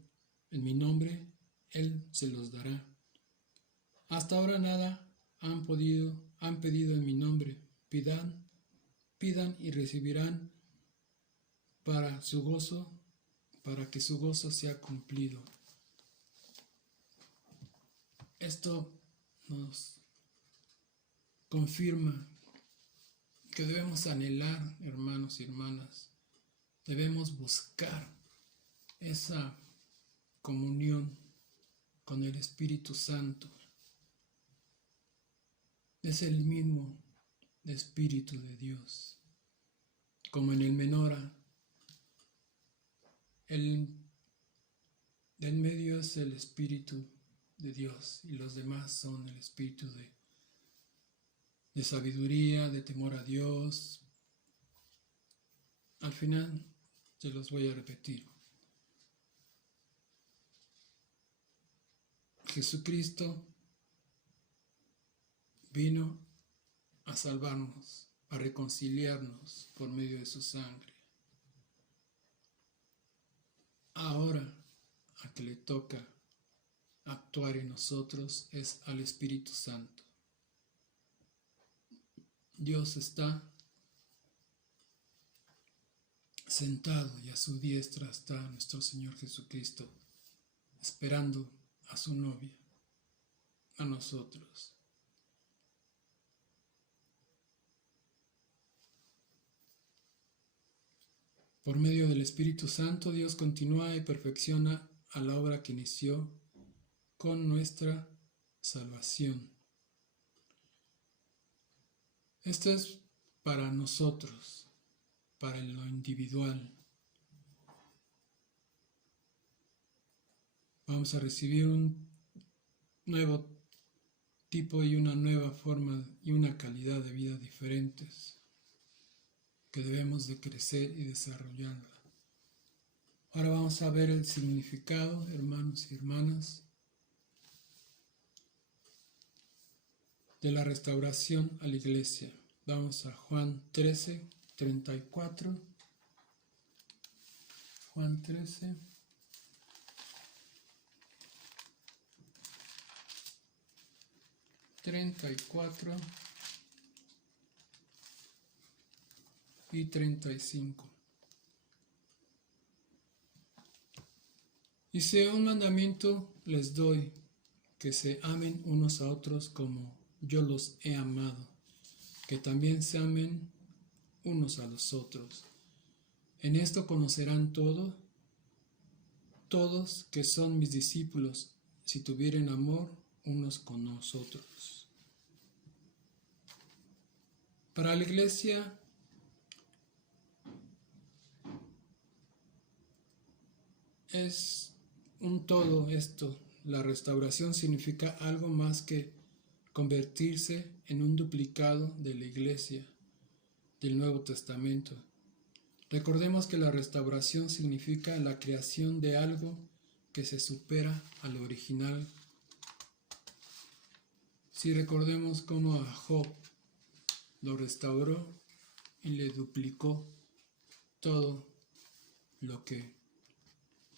en mi nombre, Él se los dará. Hasta ahora nada han pedido en mi nombre. Pidan y recibirán para que su gozo sea cumplido. Esto nos confirma que debemos anhelar, hermanos y hermanas, debemos buscar esa comunión con el Espíritu Santo. Es el mismo Espíritu de Dios. Como en el menora, el del medio es el Espíritu de Dios y los demás son el Espíritu de sabiduría, de temor a Dios. Al final se los voy a repetir. Jesucristo vino a salvarnos, a reconciliarnos por medio de su sangre. Ahora, a que le toca actuar en nosotros es al Espíritu Santo. Dios está sentado y a su diestra está nuestro Señor Jesucristo, esperando a su novia, a nosotros. Por medio del Espíritu Santo, Dios continúa y perfecciona a la obra que inició con nuestra salvación. Esto es para nosotros, para lo individual. Vamos a recibir un nuevo tipo y una nueva forma y una calidad de vida diferentes que debemos de crecer y desarrollarla. Ahora vamos a ver el significado, hermanos y hermanas, de la restauración a la iglesia. Vamos a Juan 13, 34. Juan 13. Y 35. Dice: un mandamiento les doy, que se amen unos a otros como yo los he amado, que también se amen unos a los otros. En esto conocerán todos que son mis discípulos, si tuvieren amor unos con nosotros. Para la iglesia, es un todo esto. La restauración significa algo más que convertirse en un duplicado de la iglesia del Nuevo Testamento. Recordemos que la restauración significa la creación de algo que se supera al original. Si recordemos cómo a Job lo restauró y le duplicó todo lo que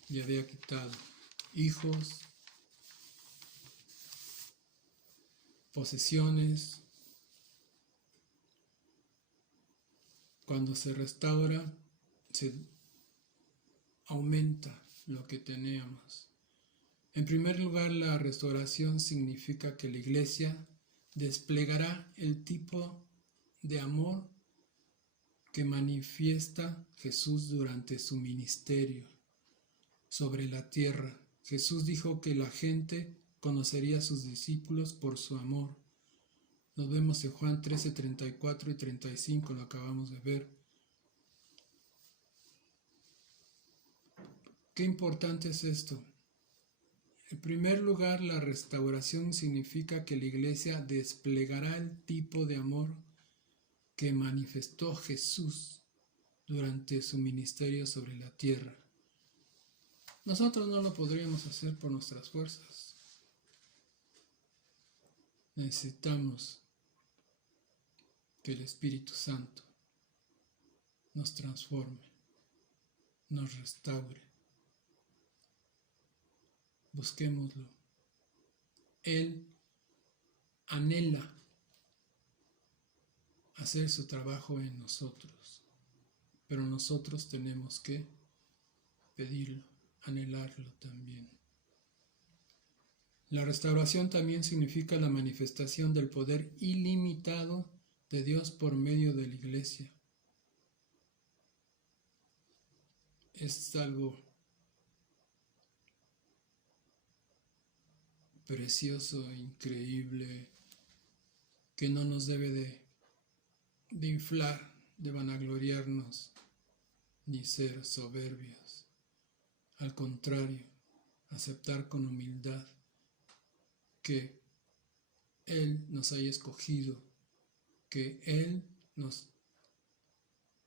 le había quitado: hijos, posesiones. Cuando se restaura, se aumenta lo que teníamos. En primer lugar, la restauración significa que la iglesia desplegará el tipo de amor que manifiesta Jesús durante su ministerio sobre la tierra. Jesús dijo que la gente conocería a sus discípulos por su amor. Lo vemos en Juan 13, 34 y 35, lo acabamos de ver. Qué importante es esto. En primer lugar, la restauración significa que la Iglesia desplegará el tipo de amor que manifestó Jesús durante su ministerio sobre la tierra. Nosotros no lo podríamos hacer por nuestras fuerzas. Necesitamos que el Espíritu Santo nos transforme, nos restaure. Busquémoslo. Él anhela hacer su trabajo en nosotros, pero nosotros tenemos que pedirlo, anhelarlo también. La restauración también significa la manifestación del poder ilimitado de Dios por medio de la Iglesia. Es algo precioso e increíble que no nos debe de inflar, de vanagloriarnos, ni ser soberbios. Al contrario, aceptar con humildad que Él nos haya escogido, que Él nos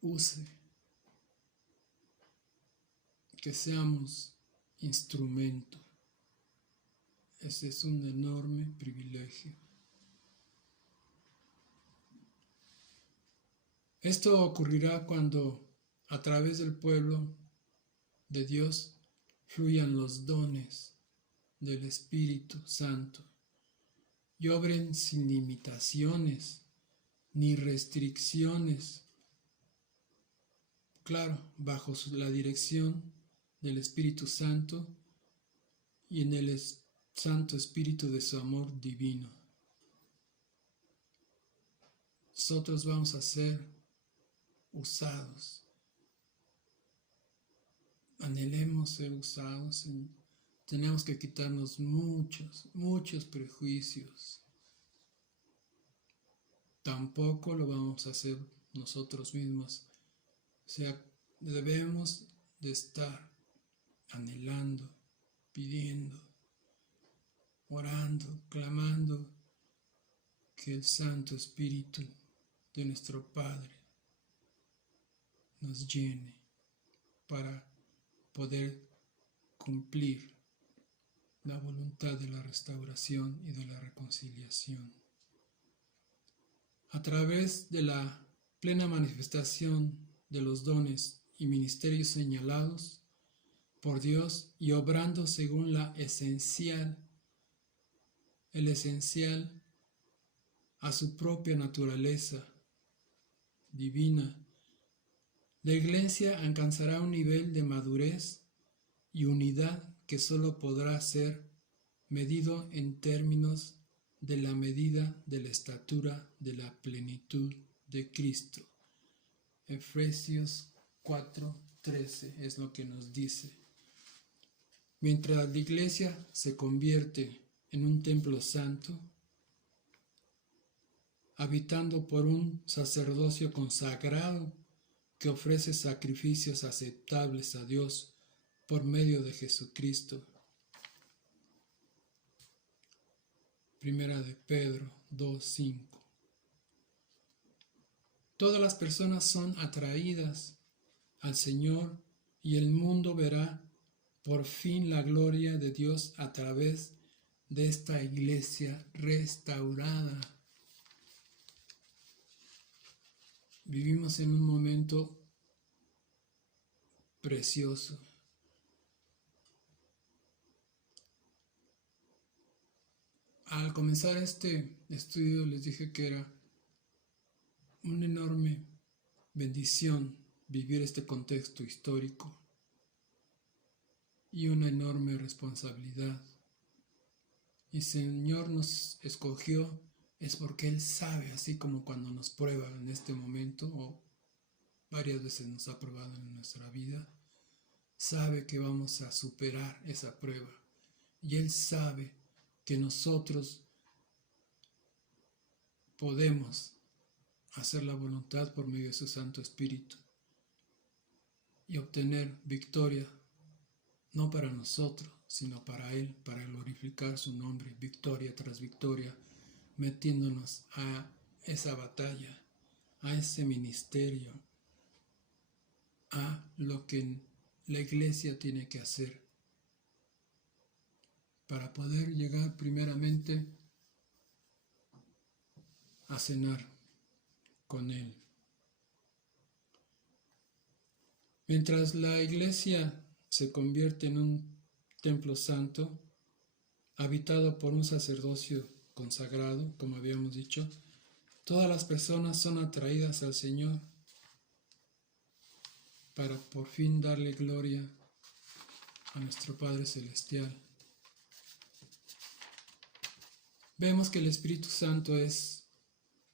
use, que seamos instrumento. Ese es un enorme privilegio. Esto ocurrirá cuando a través del pueblo de Dios fluyan los dones del Espíritu Santo y obren sin limitaciones ni restricciones, claro, bajo la dirección del Espíritu Santo y en el Santo Espíritu de su amor divino. Nosotros vamos a ser usados. Anhelemos ser usados. Tenemos que quitarnos muchos prejuicios. Tampoco lo vamos a hacer nosotros mismos. O sea, debemos de estar anhelando, pidiendo, orando, clamando que el Santo Espíritu de nuestro Padre nos llene para poder cumplir la voluntad de la restauración y de la reconciliación. A través de la plena manifestación de los dones y ministerios señalados por Dios y obrando según el esencial a su propia naturaleza divina, la Iglesia alcanzará un nivel de madurez y unidad que solo podrá ser medido en términos de la medida de la estatura de la plenitud de Cristo. Efesios 4:13 es lo que nos dice. Mientras la Iglesia se convierte en un templo santo, habitando por un sacerdocio consagrado que ofrece sacrificios aceptables a Dios por medio de Jesucristo. Primera de Pedro 2:5. Todas las personas son atraídas al Señor y el mundo verá por fin la gloria de Dios a través de esta Iglesia restaurada. Vivimos en un momento precioso. Al comenzar este estudio les dije que era una enorme bendición vivir este contexto histórico y una enorme responsabilidad. Y el Señor nos escogió es porque Él sabe, así como cuando nos prueba en este momento o varias veces nos ha probado en nuestra vida, sabe que vamos a superar esa prueba y Él sabe que nosotros podemos hacer la voluntad por medio de su Santo Espíritu y obtener victoria, no para nosotros, sino para Él, para glorificar su nombre, victoria tras victoria, metiéndonos a esa batalla, a ese ministerio, a lo que la iglesia tiene que hacer para poder llegar primeramente a cenar con Él. Mientras la iglesia se convierte en un templo santo, habitado por un sacerdocio consagrado, como habíamos dicho, todas las personas son atraídas al Señor para por fin darle gloria a nuestro Padre Celestial. Vemos que el Espíritu Santo es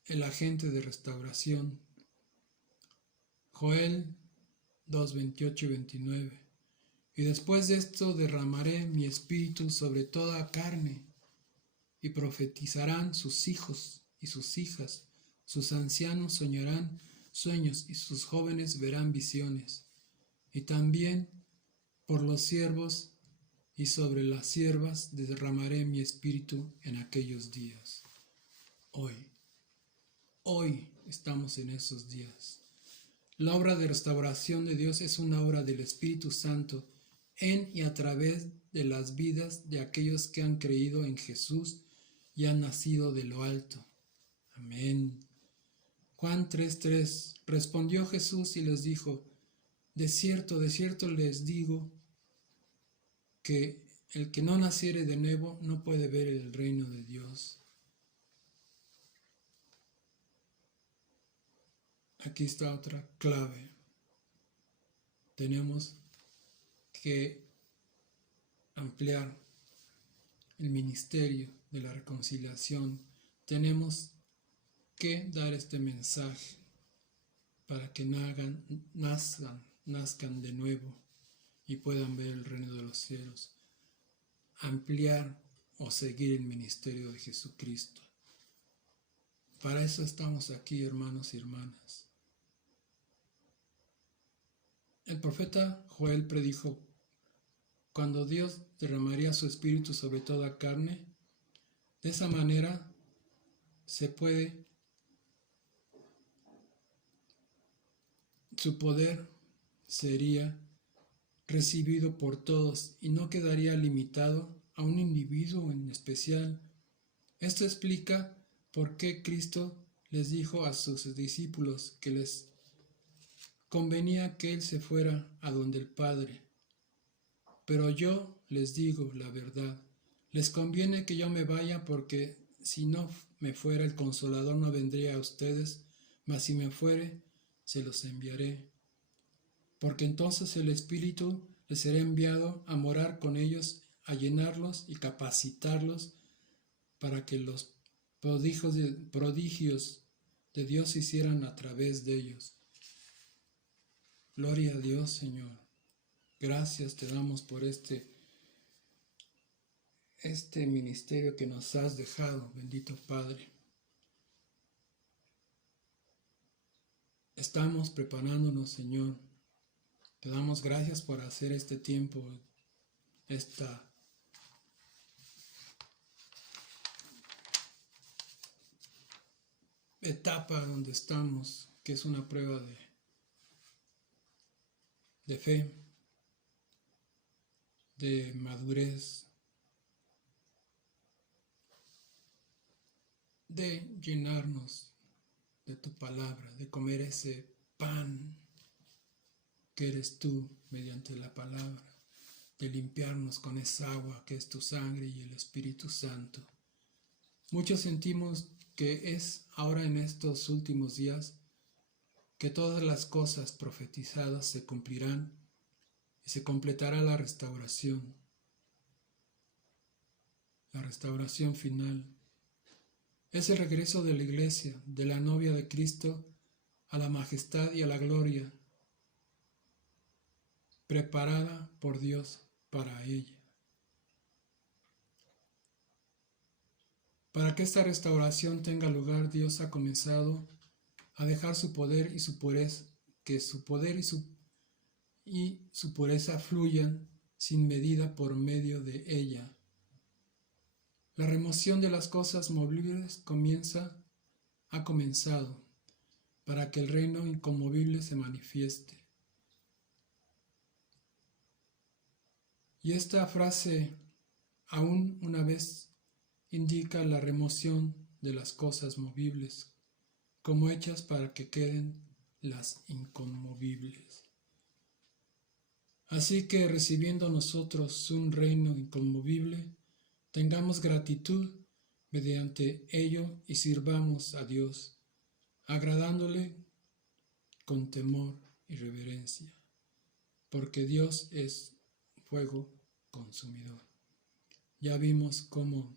el agente de restauración. Joel 2, 28 y 29. Y después de esto derramaré mi espíritu sobre toda carne, y profetizarán sus hijos y sus hijas, sus ancianos soñarán sueños y sus jóvenes verán visiones. Y también por los siervos y sobre las siervas derramaré mi espíritu en aquellos días. Hoy estamos en esos días. La obra de restauración de Dios es una obra del Espíritu Santo en y a través de las vidas de aquellos que han creído en Jesús y han nacido de lo alto. Amén. Juan 3:3. Respondió Jesús y les dijo: de cierto les digo que el que no naciere de nuevo no puede ver el reino de Dios. Aquí está otra clave. Tenemos que ampliar el ministerio de la reconciliación. Tenemos que dar este mensaje para que nazcan de nuevo y puedan ver el reino de los cielos. Ampliar o seguir el ministerio de Jesucristo. Para eso estamos aquí, hermanos y hermanas. El profeta Joel predijo cuando Dios derramaría su espíritu sobre toda carne. De esa manera su poder sería recibido por todos y no quedaría limitado a un individuo en especial. Esto explica por qué Cristo les dijo a sus discípulos que les convenía que Él se fuera a donde el Padre. Pero yo les digo la verdad, les conviene que yo me vaya, porque si no me fuera el Consolador no vendría a ustedes, mas si me fuere, se los enviaré. Porque entonces el Espíritu les será enviado a morar con ellos, a llenarlos y capacitarlos para que los prodigios de Dios se hicieran a través de ellos. Gloria a Dios, Señor. Gracias te damos por este ministerio que nos has dejado, bendito Padre. Estamos preparándonos, Señor. Te damos gracias por hacer este tiempo, esta etapa donde estamos, que es una prueba de fe, de madurez, de llenarnos de tu palabra, de comer ese pan que eres tú mediante la palabra, de limpiarnos con esa agua que es tu sangre y el Espíritu Santo. Muchos sentimos que es ahora en estos últimos días que todas las cosas profetizadas se cumplirán y se completará la restauración final. Es el regreso de la iglesia, de la novia de Cristo, a la majestad y a la gloria, preparada por Dios para ella. Para que esta restauración tenga lugar, Dios ha comenzado a dejar su poder y su pureza, que su poder y su pureza fluyan sin medida por medio de ella. La remoción de las cosas movibles ha comenzado, para que el reino inconmovible se manifieste. Y esta frase, aún una vez, indica la remoción de las cosas movibles, como hechas para que queden las inconmovibles. Así que recibiendo nosotros un reino inconmovible, tengamos gratitud mediante ello y sirvamos a Dios, agradándole con temor y reverencia, porque Dios es fuego consumidor. Ya vimos cómo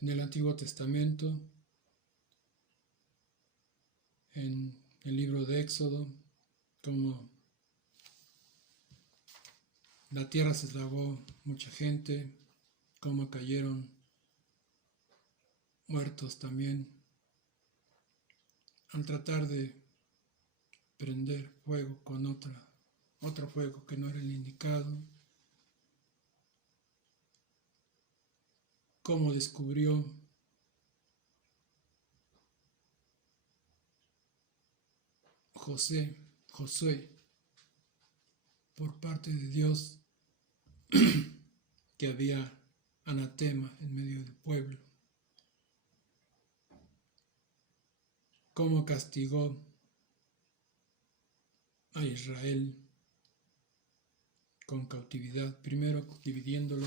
en el Antiguo Testamento, en el libro de Éxodo, cómo la tierra se tragó mucha gente, cómo cayeron muertos también al tratar de prender fuego con otro fuego que no era el indicado, cómo descubrió Josué, por parte de Dios, que había anatema en medio del pueblo, cómo castigó a Israel con cautividad, primero dividiéndolo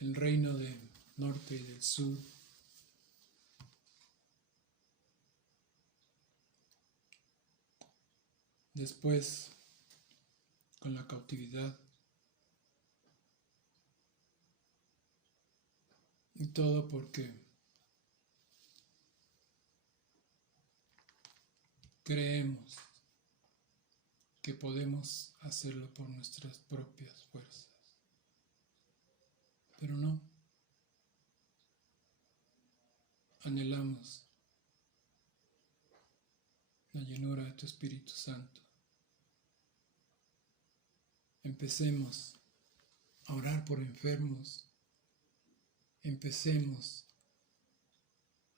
el reino del norte y del sur, después con la cautividad, y todo porque creemos que podemos hacerlo por nuestras propias fuerzas, pero no. Anhelamos la llenura de tu Espíritu Santo. Empecemos a orar por enfermos. Empecemos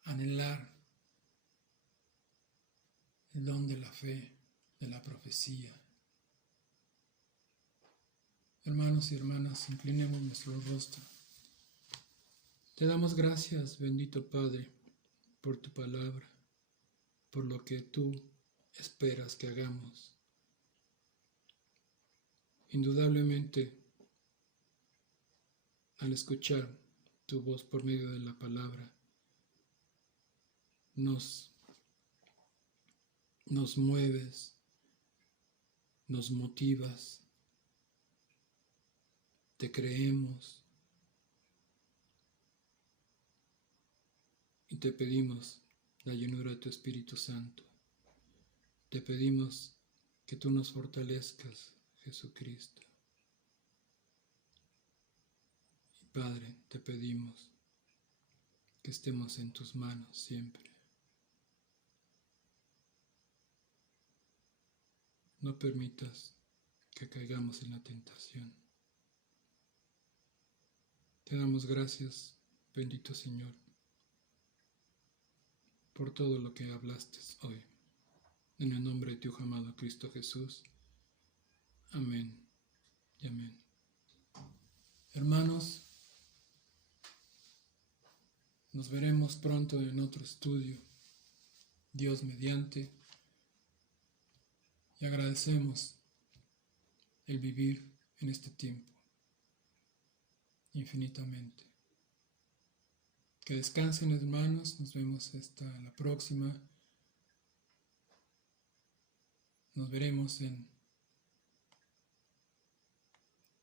a anhelar el don de la fe, de la profecía. Hermanos y hermanas, inclinemos nuestro rostro. Te damos gracias, bendito Padre, por tu palabra, por lo que tú esperas que hagamos. Indudablemente, al escuchar tu voz por medio de la palabra, nos mueves, nos motivas, te creemos y te pedimos la llenura de tu Espíritu Santo. Te pedimos que tú nos fortalezcas, Jesucristo. Y Padre, te pedimos que estemos en tus manos siempre. No permitas que caigamos en la tentación. Te damos gracias, bendito Señor, por todo lo que hablaste hoy. En el nombre de tu Hijo amado Cristo Jesús. Amén y amén. Hermanos, nos veremos pronto en otro estudio, Dios mediante, y agradecemos el vivir en este tiempo infinitamente. Que descansen, hermanos, nos vemos hasta la próxima. Nos veremos en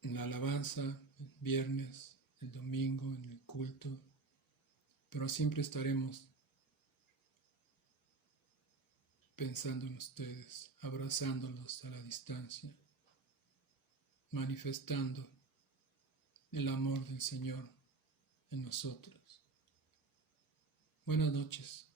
la alabanza, el viernes, el domingo, en el culto, pero siempre estaremos pensando en ustedes, abrazándolos a la distancia, manifestando el amor del Señor en nosotros. Buenas noches.